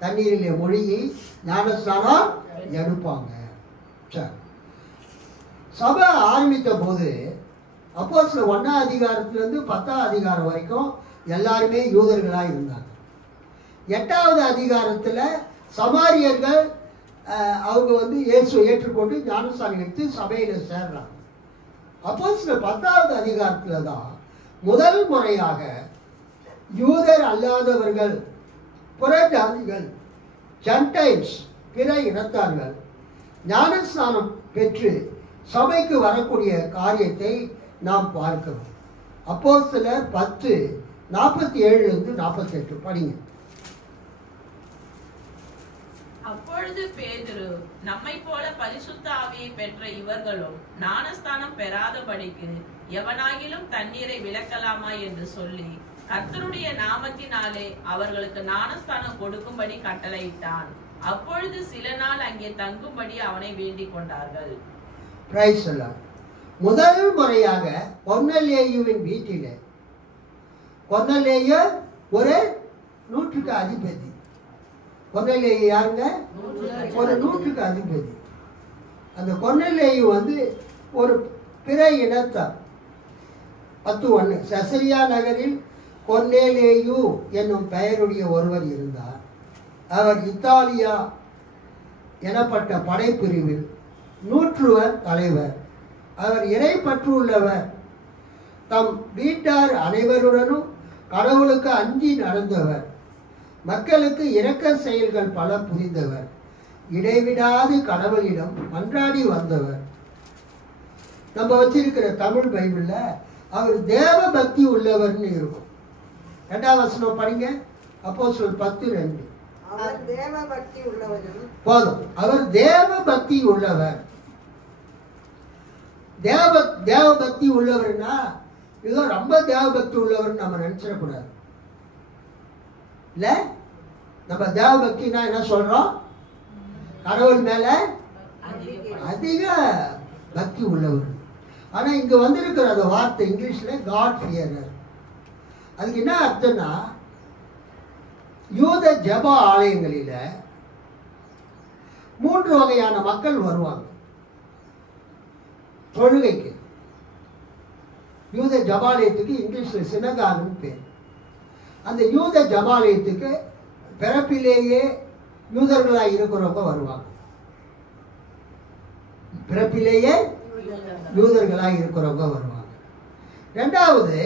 தண்ணீரிலே மூழ்கி ஞானஸ்தானம் எடுப்பாங்க. சரி, சபை ஆரம்பித்த போது அப்போஸ்தலர் 1ஆம் அதிகாரத்திலிருந்து 10ஆம் அதிகாரம் வரைக்கும் எல்லாருமே யூதர்களாக இருந்தாங்க. 8வது அதிகாரத்தில் சமாரியர்கள் அவங்க வந்து இயேசுவை ஏற்றுக்கொண்டு ஞானஸ்தானம் எடுத்து சபையில் சேர்றாங்க. அப்போஸ்தலர் 10வது அதிகாரத்தில் தான் முதல் முறையாக யூதர் அல்லாதவர்கள், புறஜாதிகள், ஜென்டைல்ஸ், பிற இனத்தார்கள் ஞானஸ்நானம் பெற்று சபைக்கு வரக்கூடிய காரியத்தை நாம் பார்க்கிறோம். அப்போஸ்தலர் 10:47 48 படிங்க. அப்பொழுது பேதுரு, நம்மை போல பரிசுத்த ஆவியை பெற்ற இவர்களும் ஞானஸ்தானம் பெறாதபடிக்கு எவனாகிலும் தண்ணீரை விலக்கலாமா என்று சொல்லி கர்த்தருடைய நாமத்தினாலே அவர்களுக்கு ஞானஸ்தானம் கொடுக்கும்படி கட்டளையிட்டான். அப்பொழுது சில நாள் அங்கே தங்கும்படி அவனை வேண்டிக் கொண்டார்கள். Praise the Lord. முதல் முறையாக கொர்நேலியுவின் வீட்டிலே, கொர்நேலியு ஒரு 100க்கு அதிபதி. கொர்நேலியு யாருங்க? ஒரு 100க்கு அதிபதி. அந்த கொர்நேலியு வந்து ஒரு பிற இனத்தார். 10:1 செசரியா நகரில் கொர்நேலியு என்னும் பெயருடைய ஒருவர் இருந்தார். அவர் இத்தாலியா எனப்பட்ட படைப்பிரிவில் 100 தலைவர். அவர் இறைப்பற்றுள்ளவர். தம் வீட்டார் அனைவருடனும் கடவுளுக்கு அஞ்சி நடந்தவர். மக்களுக்கு இரக்க செயல்கள் பல புரிந்தவர். இடைவிடாது கடவுளிடம் மன்றாடி வந்தவர். நம்ம வச்சிருக்கிற தமிழ் பைபிளில் அவர் தேவ பக்தி உள்ளவர்னு இருக்கும். 2ஆம் வசனம் படிங்க. அப்போஸ்தலர் 10:2. அவர் தேவ பக்தி உள்ளவரும் போதும். அவர் தேவ பக்தி உள்ளவர். தேவ பக்தி உள்ளவர்னா ஏதோ ரொம்ப தேவ பக்தி உள்ளவர் நம்ம நினைச்சிடக்கூடாது. இல்ல, நம்ம தேவ பக்தினா என்ன சொல்றோம்? கடவுள் மேல அதிக பக்தி உள்ளவர். ஆனா இங்க வந்திருக்கிற அந்த வார்த்தை இங்கிலீஷ்ல காட் ஃபியரர். அதுக்கு என்ன அர்த்தம்னா, யூத ஜெப ஆலயங்களில 3 வகையான மக்கள் வருவாங்க தொழுகைக்கு. யூத ஜபாலயத்துக்கு இங்கிலீஷ்ல சினகாகுன்னு பேர். அந்த யூத ஜபாலயத்துக்கு பிறப்பிலேயே யூதர்களாக இருக்கிறவங்க வருவாங்க. பிறப்பிலேயே யூதர்களாக இருக்கிறவங்க வருவாங்க. 2வது,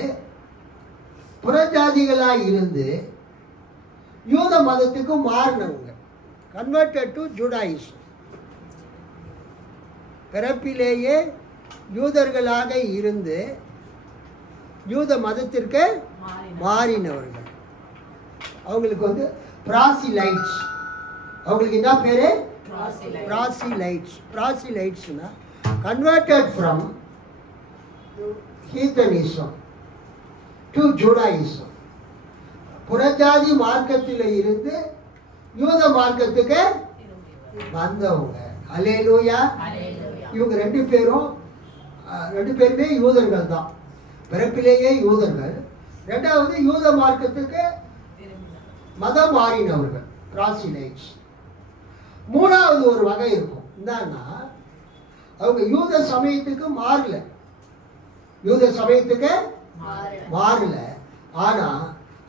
புறஜாதிகளாக இருந்து யூத மதத்துக்கு மாறினவங்க, கன்வெர்டட் டு ஜூடாயிசம். பிறப்பிலேயே யூதர்களாக இருந்து யூத மதத்திற்கு மாறினவர்கள். அவங்களுக்கு வந்து பிராசிலைட்ஸ். அவங்களுக்கு என்ன பேரு? பிராசிலைட்ஸ். பிராசிலைட்ஸ்னா கன்வெர்டட் ஃப்ரம் ஹீத்தனிசம் டு ஜூடாயிசம். புறஜாதி மார்க்கத்தில் இருந்து யூத மார்க்கத்துக்கு வந்தவங்க. அல்லேலூயா. இவங்க 2 பேருமே யூதர்கள் தான். பிறப்பிலேயே யூதர்கள். 2வது யூத மார்க்கத்துக்கு மதம் மாறினவர்கள், பிராசிலைட்ஸ். 3வது ஒரு வகை இருக்கும். என்னன்னா, அவங்க யூத சமயத்துக்கு மாறல. யூத சமயத்துக்கு மாறல. ஆனா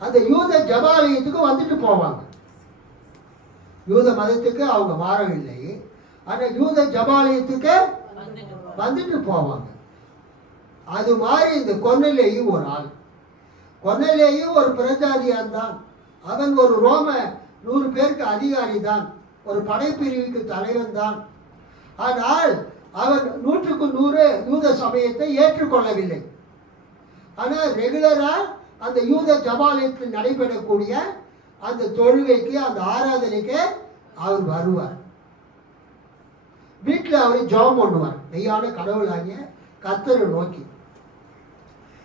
அந்த யூத ஜபாலயத்துக்கு வந்துட்டு போவாங்க. யூத மதத்துக்கு அவங்க மாறவில்லை. ஆனா யூத ஜபாலயத்துக்கு வந்துட்டு போவாங்க. அது மாதிரி இந்த கொர்நேலியு ஒரு ஆள். கொர்நேலியு ஒரு பிரஜாதியான் தான். அவன் ஒரு ரோம 100 பேருக்கு அதிகாரி தான். ஒரு படைப்பிரிவுக்கு தலைவன் தான். ஆனால் அவன் 100க்கு 100 யூத சமயத்தை ஏற்றுக்கொள்ளவில்லை. ஆனால் ரெகுலராக அந்த யூத ஜபாலயத்தில் நடைபெறக்கூடிய அந்த தொழுகைக்கு, அந்த ஆராதனைக்கு அவர் வருவார். வீட்டில் அவர் ஜெபம் பண்ணுவார், மெய்யான கடவுளாகிய கர்த்தரை நோக்கி.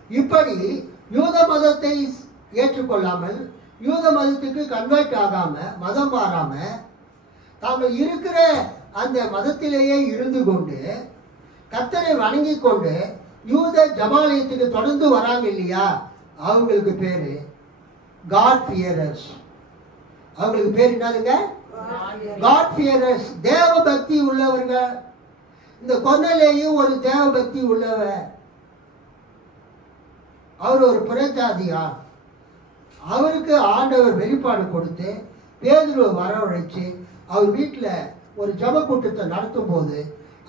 இப்படி யூத மதத்தை ஏற்றுக்கொள்ளாமல், யூத மதத்துக்கு கன்வெர்ட் ஆகாம, மதம் மாறாம, தாங்கள் இருக்கிற அந்த மதத்திலேயே இருந்து கொண்டு கர்த்தரை வணங்கி கொண்டு யூத ஜபாலயத்துக்கு தொடர்ந்து வராங்க இல்லையா, அவங்களுக்கு பேரு காட் ஃபியரர்ஸ். அவங்களுக்கு பேர் என்னதுங்க? காட் ஃபியரர்ஸ், தேவ பக்தி உள்ளவர்கள். இந்த கொர்நேலியும் ஒரு தேவ பக்தி உள்ளவர். அவர் ஒரு புறஜாதியார். அவருக்கு ஆண்டவர் வெளிப்பாடு கொடுத்து பேதுருவை வரவழைச்சு அவர் வீட்டில் ஒரு ஜெப கூட்டத்தை நடத்தும் போது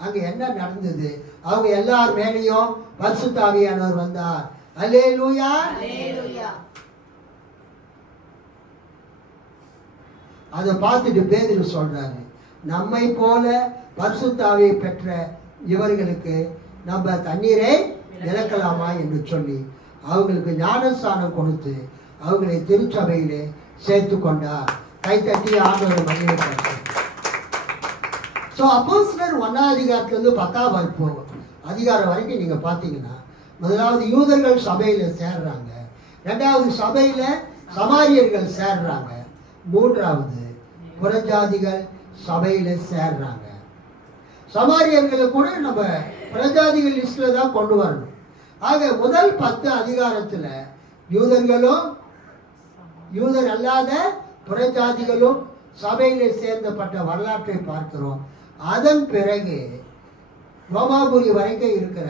அங்கே என்ன நடந்தது? அவங்க எல்லார் மேலேயும் பரிசுத்த ஆவியானவர் வந்தார். அல்லேலூயா. அதை பார்த்துட்டு பேதுரு சொல்றாரு, நம்மை போல பரிசுத்த ஆவியை பெற்ற இவர்களுக்கு நம்ம தண்ணீரை விளக்கலாமா என்று சொல்லி அவங்களுக்கு ஞானஸ்தானம் கொடுத்து அவங்களை திருச்சபையிலே சேர்த்து கொண்டார். கைத்தட்டி ஆண்டவரை மகிழ்ச்சி. ஸோ அப்போஸ்தலர் 1ஆம் அதிகாரத்திலிருந்து 10ஆம் அதிகாரம் வரைக்கும் நீங்கள் பார்த்தீங்கன்னா, முதலாவது யூதர்கள் சபையில் சேர்றாங்க, 2வது சபையில் சமாரியர்கள் சேர்றாங்க, 3வது புறஜாதிகள் சபையில் சேர்றாங்க. சமாரியர்களை கூட நம்ம புறஜாதிகள் லிஸ்டில் தான் கொண்டு வரணும். ஆக முதல் 10 அதிகாரத்தில் யூதர்களும் யூதர் அல்லாத புறஜாதிகளும் சபையில் சேர்ந்தப்பட்ட வரலாற்றை பார்க்கிறோம். அதன் பிறகு ரோமாபுரி வரைக்கும் இருக்கிற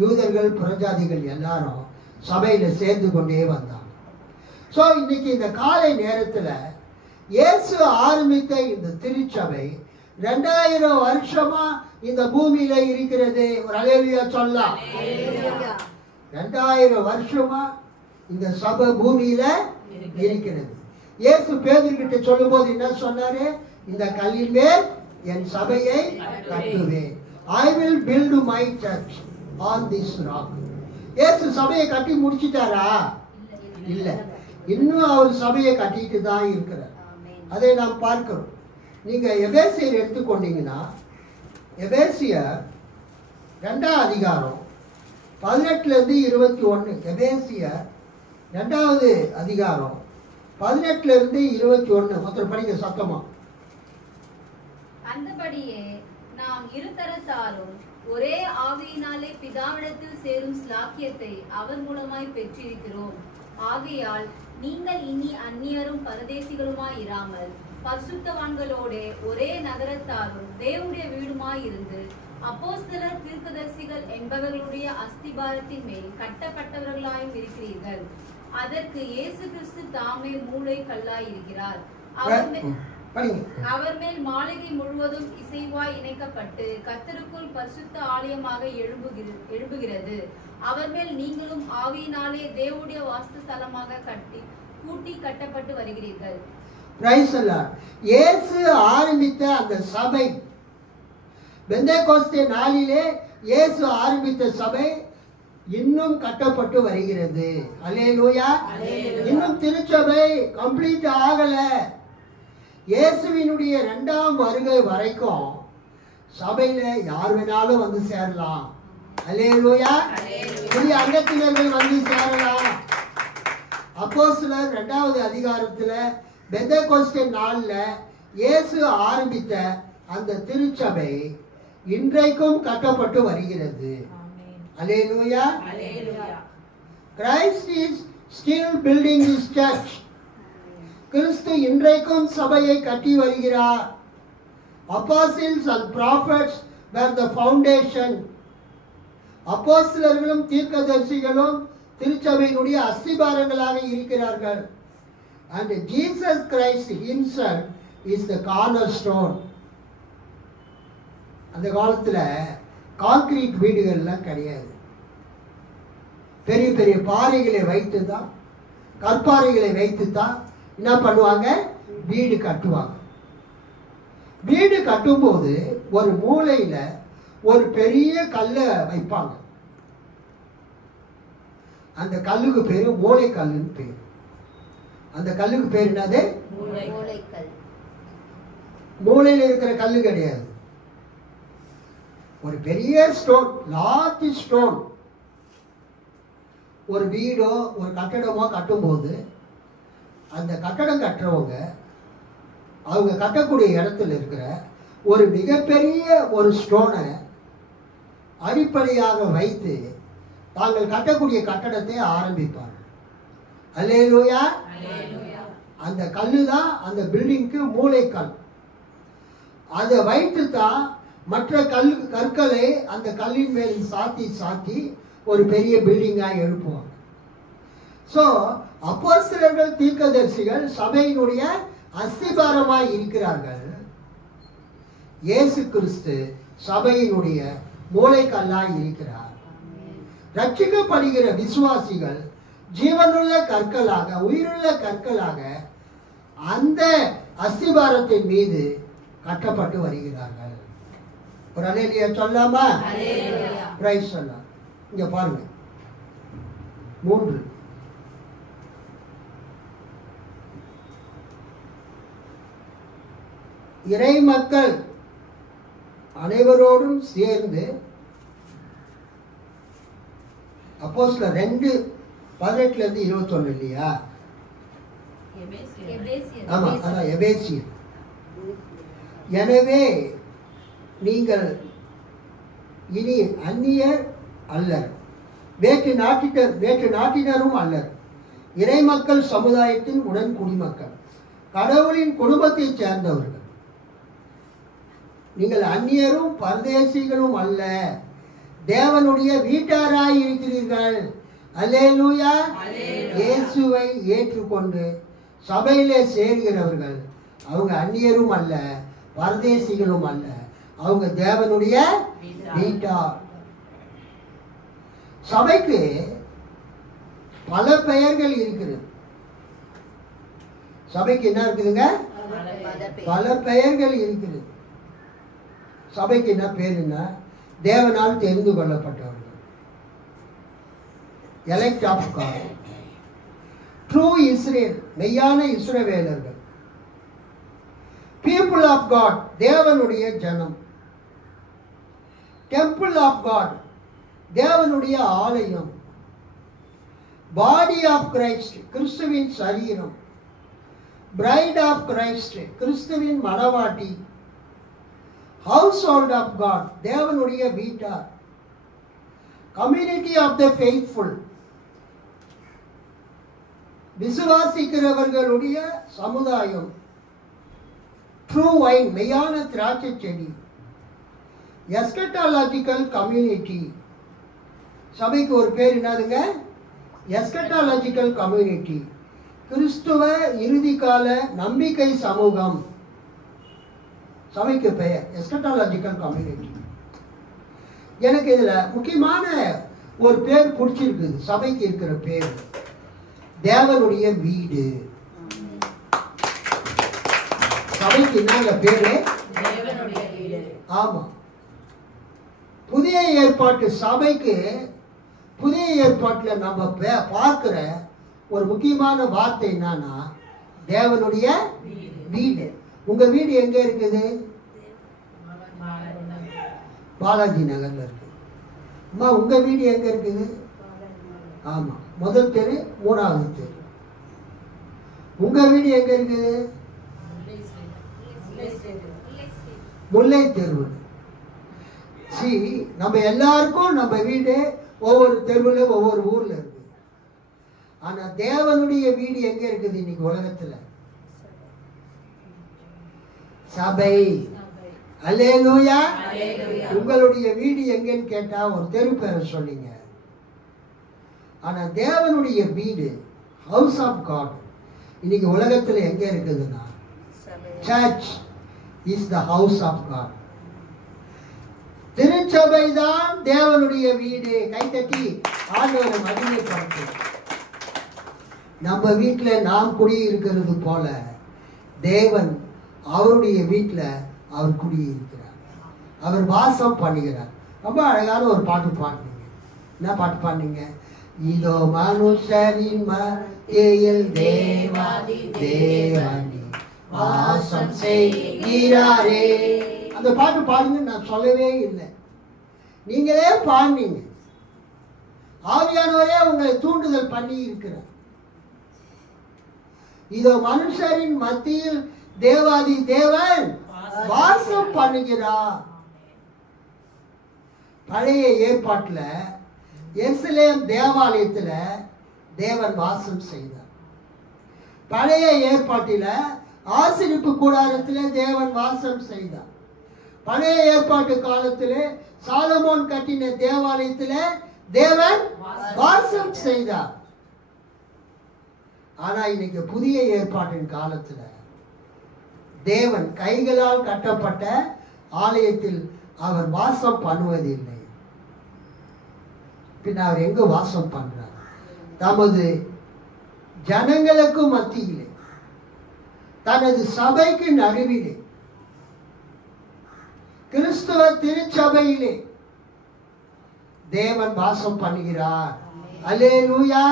யூதர்கள் புறஜாதிகள் எல்லாரும் சபையில் சேர்ந்து கொண்டே வந்தாங்க. ஸோ இன்னைக்கு இந்த காலை நேரத்தில் இயேசு ஆரம்பித்த இந்த திருச்சபை 2000 வருஷமா இந்த பூமியில இருக்கிறது. ஒரு அல்லேலூயா சொல்லலாம். 2000 வருஷமா இந்த சபை பூமியில இருக்கிறது. இயேசு பேதுருகிட்ட சொல்லும் போது என்ன சொன்னாரு? இந்த கல்லின் மேல் என் சபையை கட்டுவேன். I will build my church on this rock. இயேசு சபையை கட்டி முடிச்சிட்டாரா? இல்ல, இன்னும் அவர் சபையை கட்டிட்டு தான் இருக்கிறார். அதை நாம் பார்க்கிறோம். நீங்க எபேசியர் எடுத்துக்கொண்டீங்கன்னா, எபேசியர் 2ஆம் அதிகாரம் 18லேருந்து 21. எபேசியர் 2வது அதிகாரம் 18லேருந்து 21. மொத்தம் படிக்க சத்தமா. அந்தபடியே நாம் இருதரத்தாரும் ஒரே ஆவியினாலே பிதாவிடத்தில் சேரும் ஸ்லாக்கியத்தை அவர் மூலமாய் பெற்றிருக்கிறோம். ஆகையால் நீங்கள் இனி அந்நியரும் பரதேசிகளுமாய் இராமல் பரிசுத்தவான்களோடே ஒரே நகரத்தாரும் தேவனுடைய வீடுமாய் இருந்து அப்போஸ்தலர் தீர்க்கதரிசிகள் என்பவர்களுடைய அஸ்திபாரத்தின் மேல் கட்டப்பட்டவர்களாயும் இருக்கிறீர்கள். அதற்கு இயேசு கிறிஸ்து தாமே மூளை கல்லாய் இருக்கிறார். அவர் மேல் மாளிகை முழுவதும் இசைவாய் இணைக்கப்பட்டு கர்த்தருக்குள் பரிசுத்த ஆலயமாக எழும்புகிறது. அவர் மேல் நீங்களும் ஆவியினாலே தேவனுடைய வாஸ்துஸ்தலமாக கூட்டி கட்டப்பட்டு வருகிறீர்கள். இயேசு ஆரம்பித்த அந்த சபை, பெந்தேகோஸ்தே நாளிலே இயேசு ஆரம்பித்த சபை இன்னும் கட்டப்பட்டு வருகிறது. அல்லேலூயா. இன்னும் திருச்சபை கம்ப்ளீட் ஆகல. இயேசுவினுடைய 2ஆம் வருகை வரைக்கும் சபையில யார் வேணாலும் வந்து சேரலாம். அல்லேலூயா. புதிய அங்கத்தினர்கள் வந்து சேரலாம். அப்போஸ்தலர் 2வது அதிகாரத்தில் பெந்தேகோஸ்தே நாளில் இயேசு ஆரம்பித்த அந்த திருச்சபை இன்றைக்கும் கட்டப்பட்டு வருகிறது. அல்லேலூயா. Christ is still building his church. கிறிஸ்து இன்றைக்கும் சபையை கட்டி வருகிறார். Apostles and prophets were the foundation. அப்போஸ்தலர்களும் தீர்க்கதரிசிகளும் திருச்சபையினுடைய அஸ்திபாரங்களாக இருக்கிறார்கள். And Jesus Christ himself is the cornerstone. அந்த காலத்தில் கான்கிரீட் வீடுகள்லாம் கிடையாது. பெரிய பெரிய பாறைகளை வைத்து தான், கற்பாறைகளை வைத்து தான் என்ன பண்ணுவாங்க? வீடு கட்டுவாங்க. வீடு கட்டும்போது ஒரு மூலையில் ஒரு பெரிய கல்லை வைப்பாங்க. அந்த கல்லுக்கு பேர் மூளைக்கல்லுன்னு பேர். அந்த கல்லுக்கு பேர் என்னது? மூளைக்கல். மூளையில் இருக்கிற கல்லு கிடையாது. ஒரு பெரிய ஸ்டோன், லார்ஜ் ஸ்டோன். ஒரு வீடோ ஒரு கட்டடமோ கட்டும்போது அந்த கட்டடம் கட்டுறவங்க அவங்க கட்டக்கூடிய இடத்துல இருக்கிற ஒரு மிகப்பெரிய ஒரு ஸ்டோனை அடிப்படையாக வைத்து தாங்கள் கட்டக்கூடிய கட்டடத்தை ஆரம்பிப்பார்கள். அல்லேலூயா. அந்த கல்லு தான் அந்த பில்டிங்க்கு மூளைக்கல். அதை வைத்து தான் மற்ற கற்களை அந்த கல்லின் மேல் சாத்தி சாத்தி ஒரு பெரிய பில்டிங்காக எழுப்புவாங்க. ஸோ அப்போஸ்தலர்கள் தீர்க்கதரிசிகள் சபையினுடைய அஸ்திபாரமாய் இருக்கிறார்கள். இயேசு கிறிஸ்து சபையினுடைய மூளைக்கல்லாய் இருக்கிறார். ரட்சிக்கப்படுகிற விசுவாசிகள் ஜீவனுள்ள கற்களாக, உயிருள்ள கற்களாக அந்த அஸ்திபாரத்தின் மீது கட்டப்பட்டு வருகிறார்கள். ஒரு அல்லேலூயா சொல்லாமா? பிரைஸ் சொல்லலாம். இங்க பாருங்க, 3 இறை மக்கள் அனைவரோடும் சேர்ந்து அப்போஸ்தலர் 2:18-21 இல்லையா? ஆமா, அதான் எபேசியர். எனவே நீங்கள் இனி அந்நியர் அல்லர், வேற்று நாட்டினரும் அல்லர், இறை மக்கள் சமுதாயத்தின் உடன் குடிமக்கள், கடவுளின் குடும்பத்தைச் சேர்ந்தவர்கள். நீங்கள் அந்நியரும் பரதேசிகளும் அல்ல, தேவனுடைய வீட்டாராய் இருக்கிறீர்கள். அல்லேலூயா. இயேசுவை ஏற்றுக்கொண்டு சபையிலே சேர்கிறவர்கள் அவங்க அந்நியரும் அல்ல, பரதேசிகளும் அல்ல, அவங்க தேவனுடைய வீட்டார். சபைக்கு பல பெயர்கள் இருக்கிறது. சபைக்கு என்ன இருக்குதுங்க? பல பெயர்கள் இருக்கிறது. சபைக்கு என்ன பேருன்னா தேவனால் தெரிந்து கொள்ளப்பட்டவர்கள், elect of God, true Israel, மெய்யான இஸ்ரவேலர்கள், பீப்புள் ஆஃப் காட், தேவனுடைய ஜனம், டெம்பிள் ஆஃப் காட், தேவனுடைய ஆலயம், பாடி ஆஃப் கிரைஸ்ட், கிறிஸ்துவின் சரீரம், பிரைட் ஆஃப் கிரைஸ்ட், கிறிஸ்துவின் மணவாட்டி, ஹவுஸ் ஹோல்ட் ஆஃப் காட், தேவனுடைய வீட்டார், கம்யூனிட்டி ஆஃப் த ஃபெய்த்ஃபுல், விசுவாசிக்கிறவர்களுடைய சமுதாயம், ட்ரூ வைன், மெய்யான திராட்சை செடி, எஸ்கட்டாலஜிக்கல் கம்யூனிட்டி. சபைக்கு ஒரு பேர் என்னதுங்க? எஸ்கட்டாலஜிக்கல் கம்யூனிட்டி, கிறிஸ்துவ இறுதிக்கால நம்பிக்கை சமூகம். சபைக்கு பெயர் எஸ்கட்டாலஜிக்கல் கம்யூனிட்டி. எனக்கு இதில் முக்கியமான ஒரு பேர் பிடிச்சிருக்குது. சபைக்கு இருக்கிற பேர் தேவனுடைய வீடு. சபைக்கு என்னங்க பேரு? ஆமா. புதிய ஏற்பாட்டு சபைக்கு புதிய ஏற்பாட்டில் நம்ம பார்க்கிற ஒரு முக்கியமான வார்த்தை என்னன்னா தேவனுடைய வீடு. உங்க வீடு எங்க இருக்குது? பாலாஜி நகர்ல இருக்கு. அம்மா உங்க வீடு எங்க இருக்குது? ஆமா, முதல் தெரு, 3வது தெரு. உங்க வீடு எங்க இருக்குது? முல்லை தெரு. நம்ம எல்லாருக்கும் நம்ம வீடு ஒவ்வொரு தெருவில் ஒவ்வொரு ஊர்ல இருக்கு. ஆனா தேவனுடைய வீடு எங்க இருக்குது இன்னைக்கு உலகத்துல? சபை. அல்லேலூயா. உங்களுடைய வீடு எங்கன்னு கேட்டா ஒரு தெரு பேரை சொன்னீங்க. ஆனா தேவனுடைய வீடு, ஹவுஸ் ஆஃப் காட், இன்னைக்கு உலகத்துல எங்க இருக்குதுன்னா church is the house of God. திருச்சபை தான் தேவனுடைய வீடு. கைத்தட்டி ஆண்டவரை மகிமைப்படுத்து. நம்ம வீட்டில் நாம் குடியிருக்கிறது போல தேவன் அவருடைய வீட்டில் அவர் குடியிருக்கிறார், அவர் வாசம் பண்ணுகிறார். ரொம்ப அழகான ஒரு பாட்டு பாடுனீங்க. என்ன பாட்டு பாடுனீங்க? இதோ மனுஷரின் மத்தியில் தேவாதி தேவனே வாசம் செய்கிறாரே. அந்த பாட்டு பாடுங்க, நான் சொல்லவே இல்லை, நீங்களே பாடுனீங்க. ஆவியானவரே உங்களை தூண்டுதல் பண்ணி இருக்கிறார். இதோ மனுஷரின் மத்தியில் தேவாதி தேவன் வாசம் பண்ணுகிறார். பழைய ஏற்பாட்டில் எருசலேம் தேவாலயத்தில் தேவன் வாசம் செய்தார். பழைய ஏற்பாட்டில் ஆசரிப்பு கூடாரத்தில் தேவன் வாசம் செய்தார். பழைய ஏற்பாட்டு காலத்தில் சாலமோன் கட்டின தேவாலயத்தில் தேவன் வாசம் செய்தார். ஆனா இன்னைக்கு புதிய ஏற்பாட்டின் காலத்துல தேவன் கைகளால் கட்டப்பட்ட ஆலயத்தில் அவர் வாசம் பண்ணுவதில்லை. பின்ன அவர் எங்க வாசம் பண்றார்? தமது ஜனங்களுக்கு மத்தியிலே, தனது சபைக்கு நடுவிலே, கிறிஸ்துவ திருச்சபையிலே தேவன் வாசம் பண்ணுகிறார். அல்லேலூயா.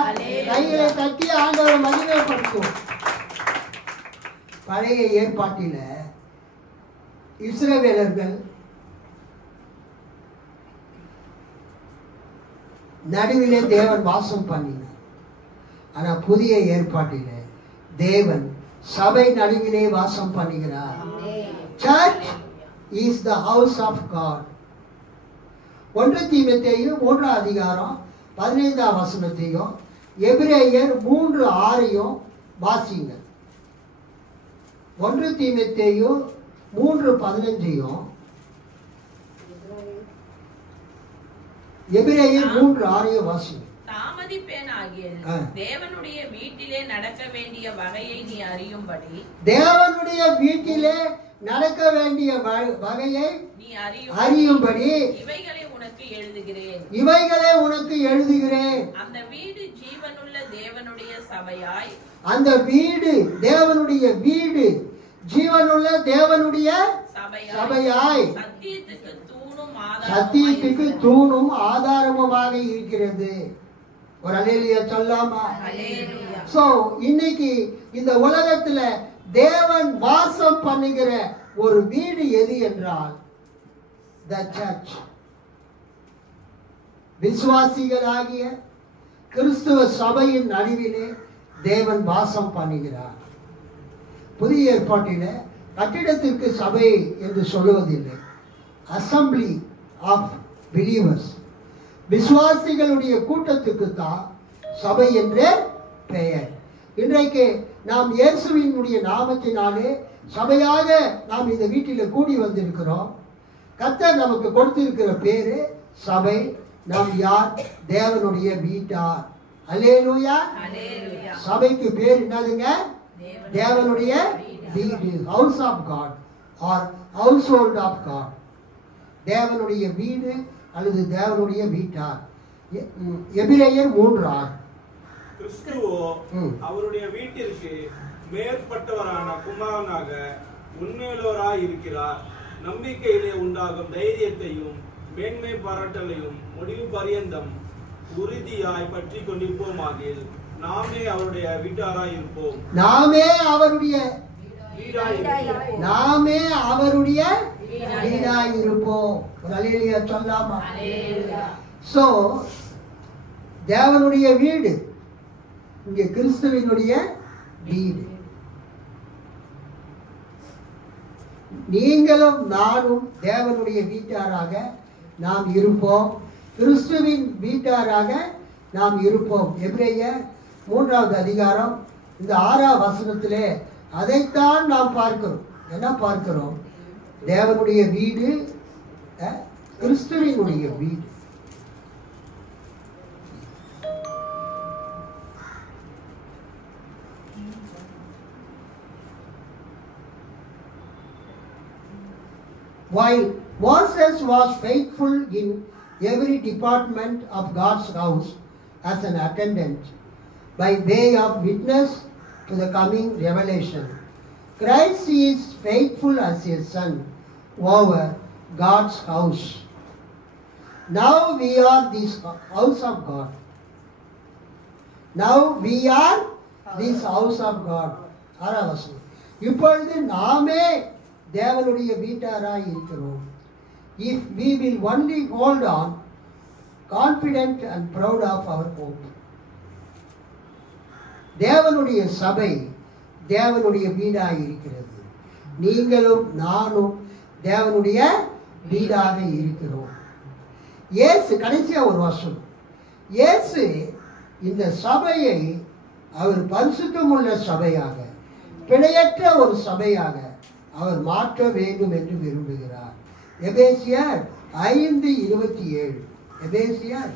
கைகளை தட்டி ஆண்டவரை மகிமைப்படுத்தும். பழைய ஏற்பாட்டில இஸ்ரவேலர்கள் நடுவிலே தேவன் வாசம் பண்ணினார். ஆனா புதிய ஏற்பாட்டில தேவன் சபை நடுவிலே வாசம் பண்ணுகிறார். Church is the house of God. 1 தீமோத்தேயு 3 அதிகாரம் 15 வசனத்தையும் எபிரேயர் 3:6 வாசிங்க. 1 தீமோத்தேயு 3:15 எபிரேயர் 3:6 வாசிங்க. தாமதிப்பேனாகிய தேவனுடைய வீட்டிலே நடக்க வேண்டிய வகையை நீ அறியும்படி, தேவனுடைய வீட்டிலே நடக்க வேண்டிய வகையை நீ அறியும்படி இவைகளை உனக்கு எழுதுகிறேன். அந்த வீடு ஜீவனுள்ள தேவனுடைய சபையாய், அந்த வீடு தேவனுடைய வீடு ஜீவனுள்ள தேவனுடைய சபையாய் சத்தியத்துக்கு தூணும் ஆதாரமுமாக இருக்கிறது. ஒரு அல்லேலூயா சொல்லாமா? சோ இன்னைக்கு இந்த உலகத்துல தேவன் வாசம் பண்ணுகிற ஒரு வீடு எது என்றால் the church. விசுவாசிகளாகிய கிறிஸ்துவ சபையின் நடுவிலே தேவன் வாசம் பண்ணுகிறார். புதிய ஏற்பாட்டில கட்டிடத்திற்கு சபை என்று சொல்லுவதில்லை, அசம்பிளி ஆஃப் பிலீவர்ஸ், விசுவாசிகளுடைய கூட்டத்துக்கு தான் சபை என்றே பெயர். இன்றைக்கு நாம் இயேசுவினுடைய நாமத்தினாலே சபையாக நாம் இந்த வீட்டில் கூடி வந்திருக்கிறோம். கர்த்தர் நமக்கு கொடுத்திருக்கிற பேரு சபை. நாம் யார்? தேவனுடைய வீட்டார். அல்லேலூயா. சபைக்கு பேர் என்னதுங்க? தேவனுடைய வீடு, house of God or household of God. தேவனுடைய வீடு அல்லது தேவனுடைய வீட்டார். எபிரேயர் 3:6. கிறிஸ்துவோ அவருடைய வீட்டிற்கு மேற்பட்டவரான குமாரனாக உண்மையுள்ளவராய் இருக்கிறார். நம்பிக்கையிலே உண்டாகும் தைரியத்தையும் மேன்மை பாராட்டலையும் முடிவு பரியந்தம் உறுதியாய் பற்றி கொண்டிருப்போமாகில் நாமே அவருடைய வீட்டாராய் இருப்போம். நாமே அவருடைய வீடாய் இருப்போம். அல்லேலூயா சொல்லாமா? சோ தேவனுடைய வீடு இங்கே கிறிஸ்துவினுடைய வீடு. நீங்களும் நானும் தேவனுடைய வீட்டாராக நாம் இருப்போம், கிறிஸ்துவின் வீட்டாராக நாம் இருப்போம். எபிரேயர் 3 அதிகாரம் இந்த 6 வசனத்திலே அதைத்தான் நாம் பார்க்கிறோம். என்ன பார்க்கிறோம்? தேவனுடைய வீடு, கிறிஸ்துவினுடைய வீடு. While Moses was faithful in every department of God's house as an attendant by way of witness to the coming revelation, Christ is faithful as a son over God's house. Now we are this house of God. Now we are this house of God. ஆறாவது இப்பொழுது நாமே தேவனுடைய வீட்டாராய் இருக்கிறோம். If we will only hold on, confident and proud of our hope. தேவனுடைய சபை தேவனுடைய வீடாய் இருக்கிறது. நீங்களும் நானும் தேவனுடைய வீடாக இருக்கிறோம். இயேசு கடைசியா ஒரு வருஷம் இயேசு இந்த சபையை அவர் பரிசுத்தமுள்ள சபையாக, பிழையற்ற ஒரு சபையாக அவர் மாற்ற வேண்டும் என்று விரும்புகிறார். எபேசியர் 5:27. எபேசியர்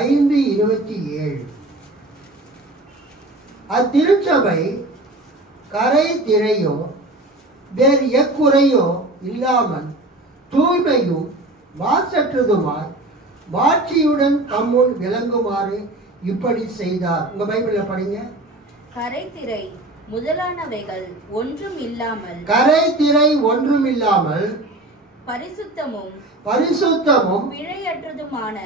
5:27. அத்திருச்சபை கரை திரையோ வேறு எக்குறையோ இல்லாமல் தூய்மையும் மாசற்றதுமாய் மாட்சியுடன் தம்முன் விளங்குமாறு இப்படி செய்தார். உங்க பைபிள்ல படிங்க. கரை திரை முதலானவைகள் ஒன்றும் இல்லாமல், கரை திரை ஒன்றும் இல்லாமல் பரிசுத்தமும் பிழையற்றதுமான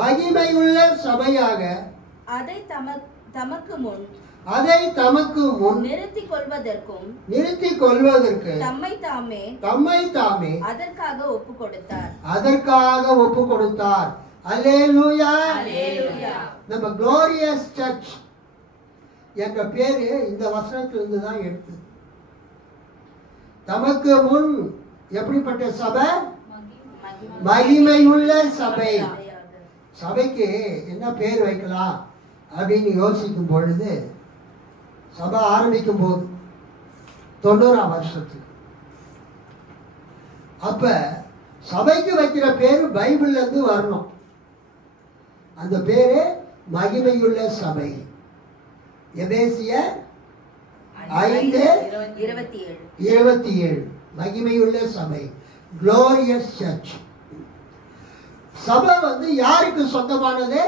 மகிமையுள்ள சபையாக அதை தமக்கு முன் நிறுத்திக் கொள்வதற்கு தம்மை தாமே அதற்காக ஒப்பு கொடுத்தார். அல்லேலூயா. நம்ம குளோரியஸ் சர்ச் என்ற பேரு இந்த வசனத்திலிருந்து தான் எடுத்து. தமக்கு முன் எப்படிப்பட்ட சபை? மகிமையுள்ள சபை. சபைக்கு என்ன பேர் வைக்கலாம் அப்படின்னு யோசிக்கும் பொழுது, சபை ஆரம்பிக்கும் போது 90ஆம் வருஷத்துல அப்ப சபைக்கு வைக்கிற பேரு பைபிள்ல இருந்து வரணும். அந்த பேரு மகிமையுள்ள சபை. எபேசியர் 5:27. மகிமையுள்ள சபை, குளோரியஸ் சர்ச். சபை யாருக்கு சொந்தமானது?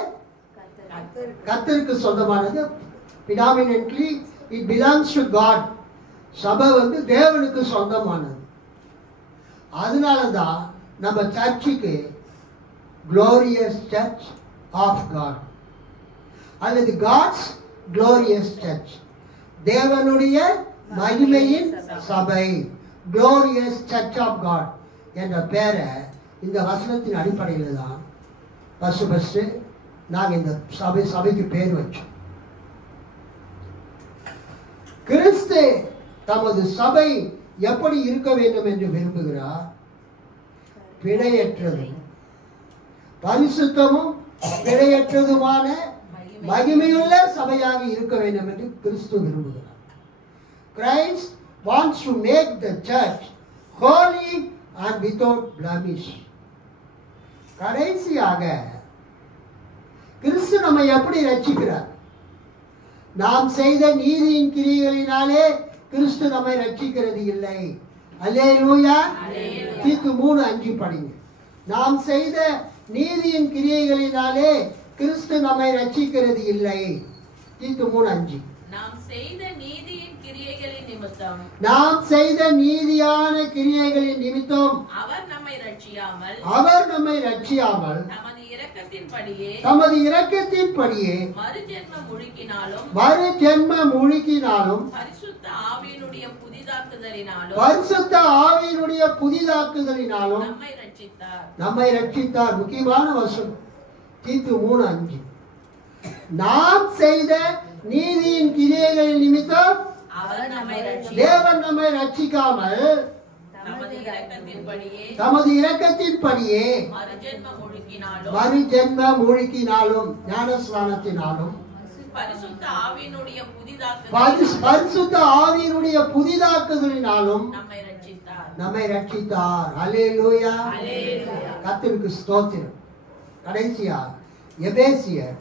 கர்த்தருக்கு சொந்தமானது. predominantly it belongs to God. சபை தேவனுக்கு சொந்தமானது. அதனால தான் நம்ம சர்ச்சுக்கு குளோரியஸ் சர்ச் ஆஃப் காட் அல்லது காட்ஸ் குளோரியஸ் சர்ச், தேவனுடைய மகிமையின் சபை, குளோரியஸ் சர்ச் ஆஃப் காட் என்ற பெயரை இந்த வசனத்தின் அடிப்படையில் தான் ஃபர்ஸ்ட் நாங்கள் இந்த சபைக்கு பேர் வச்சோம். கிறிஸ்து தமது சபை எப்படி இருக்க வேண்டும் என்று விரும்புகிறார்? பிழையற்றதும் பரிசுத்தமும் பிழையற்றதுமான மகிமையுள்ள சபையாக இருக்க வேண்டும் என்று கிறிஸ்து விரும்புகிறார். Christ wants to make the church holy and without blemish. கடைசியாக கிறிஸ்து நம்மை எப்படி ரட்சிக்கிறார்? நாம் செய்த நீதியின் கிரியைகளினாலே கிறிஸ்து நம்மை ரட்சிக்கிறது இல்லை. அல்லேலூயா. தீத்து 3:5 படிங்க. நாம் செய்த நீதியின் கிரியைகளினாலே கிறிஸ்து நம்மை ரட்சிக்கிறது இல்லை. தீத்து 3:5. நாம் செய்த நீதியின் கிரியைகளின் நிமித்தம், நாம் செய்த நீதியான கிரியைகளின் நிமித்தம் அவர் நம்மை ரட்சியாமல் தமது இரக்கத்தின்படியே மறுஜென்ம முழுக்கினாலும் பரிசுத்த ஆவியினுடைய புதிதாக்குதலினாலும் நம்மை ரட்சித்தார். முக்கியமான வசனம் தீத்து 3:5. நாம் செய்த நீதியின் கிரியைகளின் நிமித்தம் தேவன் நம்மை ரட்சிக்காமல் தமது இரக்கத்தின்படியே மறுஜென்ம முழுக்கினாலும் ஞானஸ்நானத்தினாலும் பரிசுத்த ஆவியினுடைய புதிதாக்குதலினாலும் நம்மை ரட்சித்தார். அல்லேலூயா. கர்த்தருக்கு ஸ்தோத்திரம். கடைசியா எபேசியர்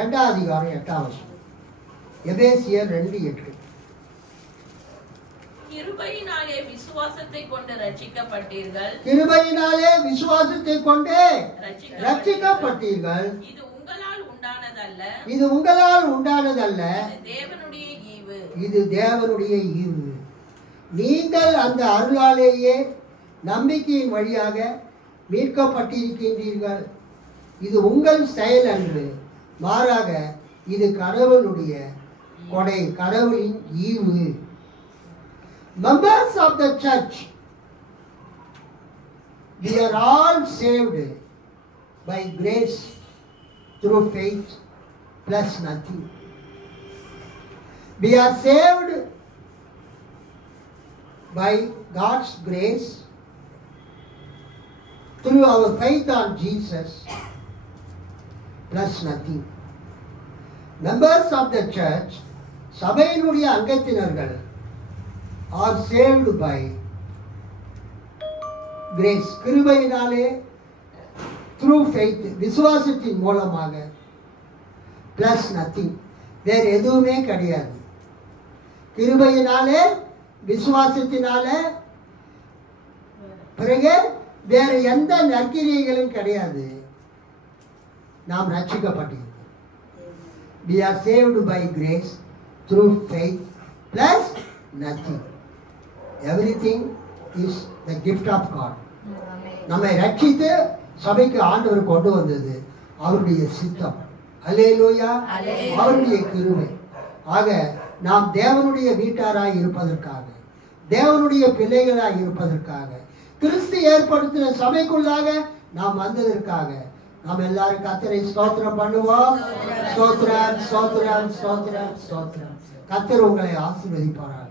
2:8. எபேசியர் 2:8. கிருபையினாலே விசுவாசத்தை கொண்டு ரட்சிக்கப்பட்டீர்கள். கிருபையினாலே விசுவாசத்தை கொண்டு ரட்சிக்கப்பட்டீர்கள். இது உங்களால் உண்டானதல்ல. இது உங்களால் உண்டானதல்ல. தேவனுடைய ஈவு. இது தேவனுடைய ஈவு. நீங்கள் அந்த அருளாலேயே நம்பிக்கையின் வழியாக மீட்கப்பட்டிருக்கின்றீர்கள். இது உங்கள் செயல் அன்று, மாறாக இது கடவுளுடைய கொடை, கடவுளின் ஈவு. Members of the church, we are all saved by grace through faith plus nothing. We are saved by God's grace through our faith on Jesus plus nothing. Members of the church, சபையினுடைய அங்கத்தினர்கள் are saved by grace, கிருபையினாலே, through faith, விசுவாசத்தின் மூலமாக, plus nothing, வேறு எதுவுமே கிடையாது. கிருபையினாலே, விசுவாசத்தினாலே, பிறகு வேறு எந்த நற்கிரியைகளும் கிடையாது. நாம் ரட்சிக்கப்பட்டிருக்கிறோம். We are saved by grace through faith plus nothing. Everything is the gift of God. நம்மை ரட்சித்து சபைக்கு ஆண்டவர் கொண்டு வந்தது அவருடைய சித்தம். அல்லேலூயா, அவருடைய கிருபை. ஆக நாம் தேவனுடைய வீட்டாராய் இருப்பதற்காக, தேவனுடைய பிள்ளைகளாய் இருப்பதற்காக, கிறிஸ்து ஏற்படுத்தின சபைக்குள்ளாக நாம் வந்ததற்காக நாம் எல்லாரும் கர்த்தரை ஸ்தோத்திரம் பண்ணுவோம். ஸ்தோத்திரம், ஸ்தோத்திரம், ஸ்தோத்திரம், ஸ்தோத்திரம். கர்த்தர் உங்களை ஆசீர்வதிப்பாராக.